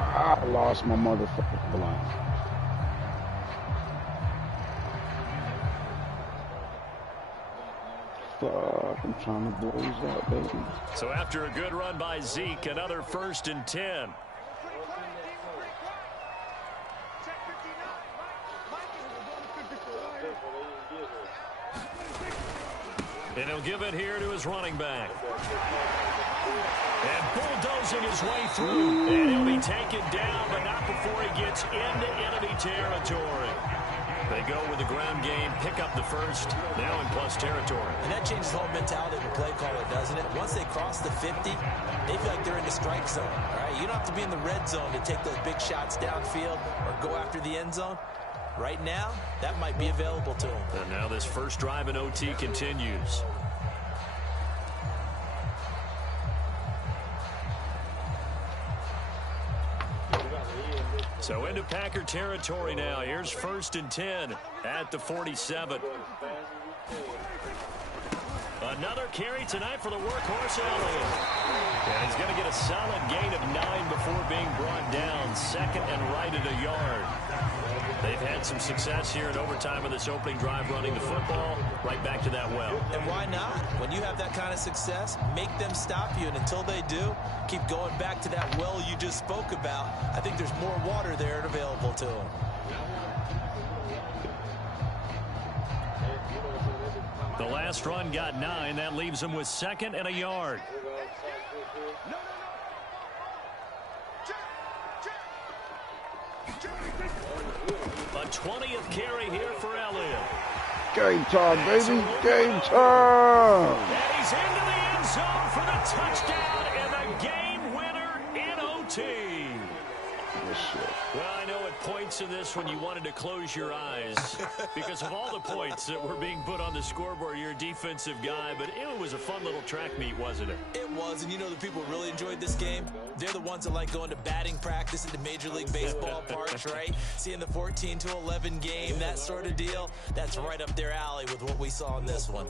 I lost my motherfucking blind. Fuck, I'm trying to blow out, baby. So after a good run by Zeke, another 1st and 10. And he'll give it here to his running back. And bulldozing his way through. And he'll be taken down, but not before he gets into enemy territory. They go with the ground game, pick up the first, now in plus territory. And that changes the whole mentality of a play caller, doesn't it? Once they cross the 50, they feel like they're in the strike zone. All right, you don't have to be in the red zone to take those big shots downfield or go after the end zone. Right now, that might be available to them. And now this first drive in OT continues. So into Packer territory now. Here's 1st and 10 at the 47. Another carry tonight for the workhorse Elliott. And he's going to get a solid gain of 9 before being brought down. 2nd and right at a yard. They've had some success here in overtime of this opening drive running the football. Right back to that well. And why not? When you have that kind of success, make them stop you. And until they do, keep going back to that well you just spoke about. I think there's more water there available to them. The last run got 9. That leaves them with 2nd and a yard. A 20th carry here for Elliott. Game time, baby. Game time. And he's into the end zone for the touchdown and the game winner in OT. Well, I know at points in this when you wanted to close your eyes because of all the points that were being put on the scoreboard. You're a defensive guy, but it was a fun little track meet, wasn't it? It was, and you know the people who really enjoyed this game? They're the ones that like going to batting practice at the Major League Baseball parks, right? Seeing the 14-11 game, that sort of deal. That's right up their alley with what we saw in this one.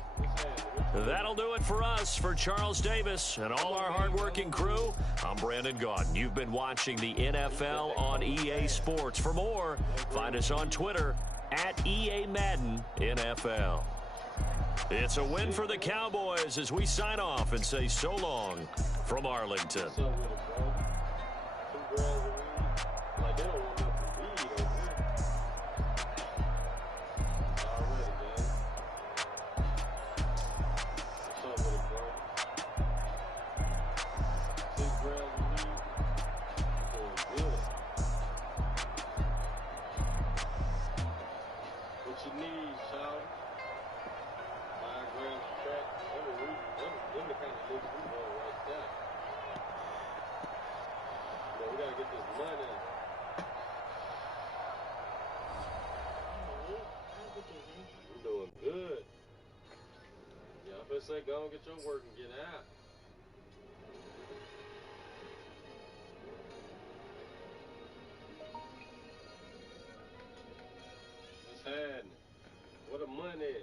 That'll do it for us. For Charles Davis and all our hardworking crew, I'm Brandon Gaudin. You've been watching the NFL on EA Sports. For more, find us on Twitter at EA Madden NFL. It's a win for the Cowboys as we sign off and say so long from Arlington. Say go and get your work and get out. What's happening? What the money?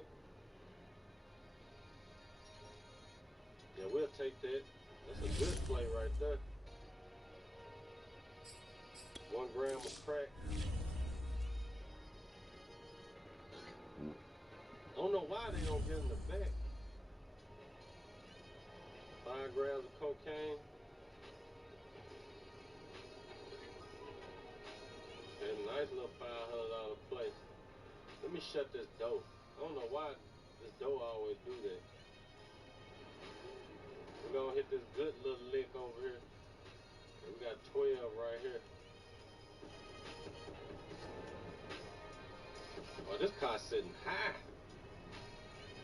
Yeah, we'll take that. That's a good play right there. 1 gram of crack. I don't know why they don't get in the back. 5 grams of cocaine. And a nice little $500 place. Let me shut this door. I don't know why this door always do that. We're gonna hit this good little lick over here. And we got 12 right here. Oh, this car's sitting high.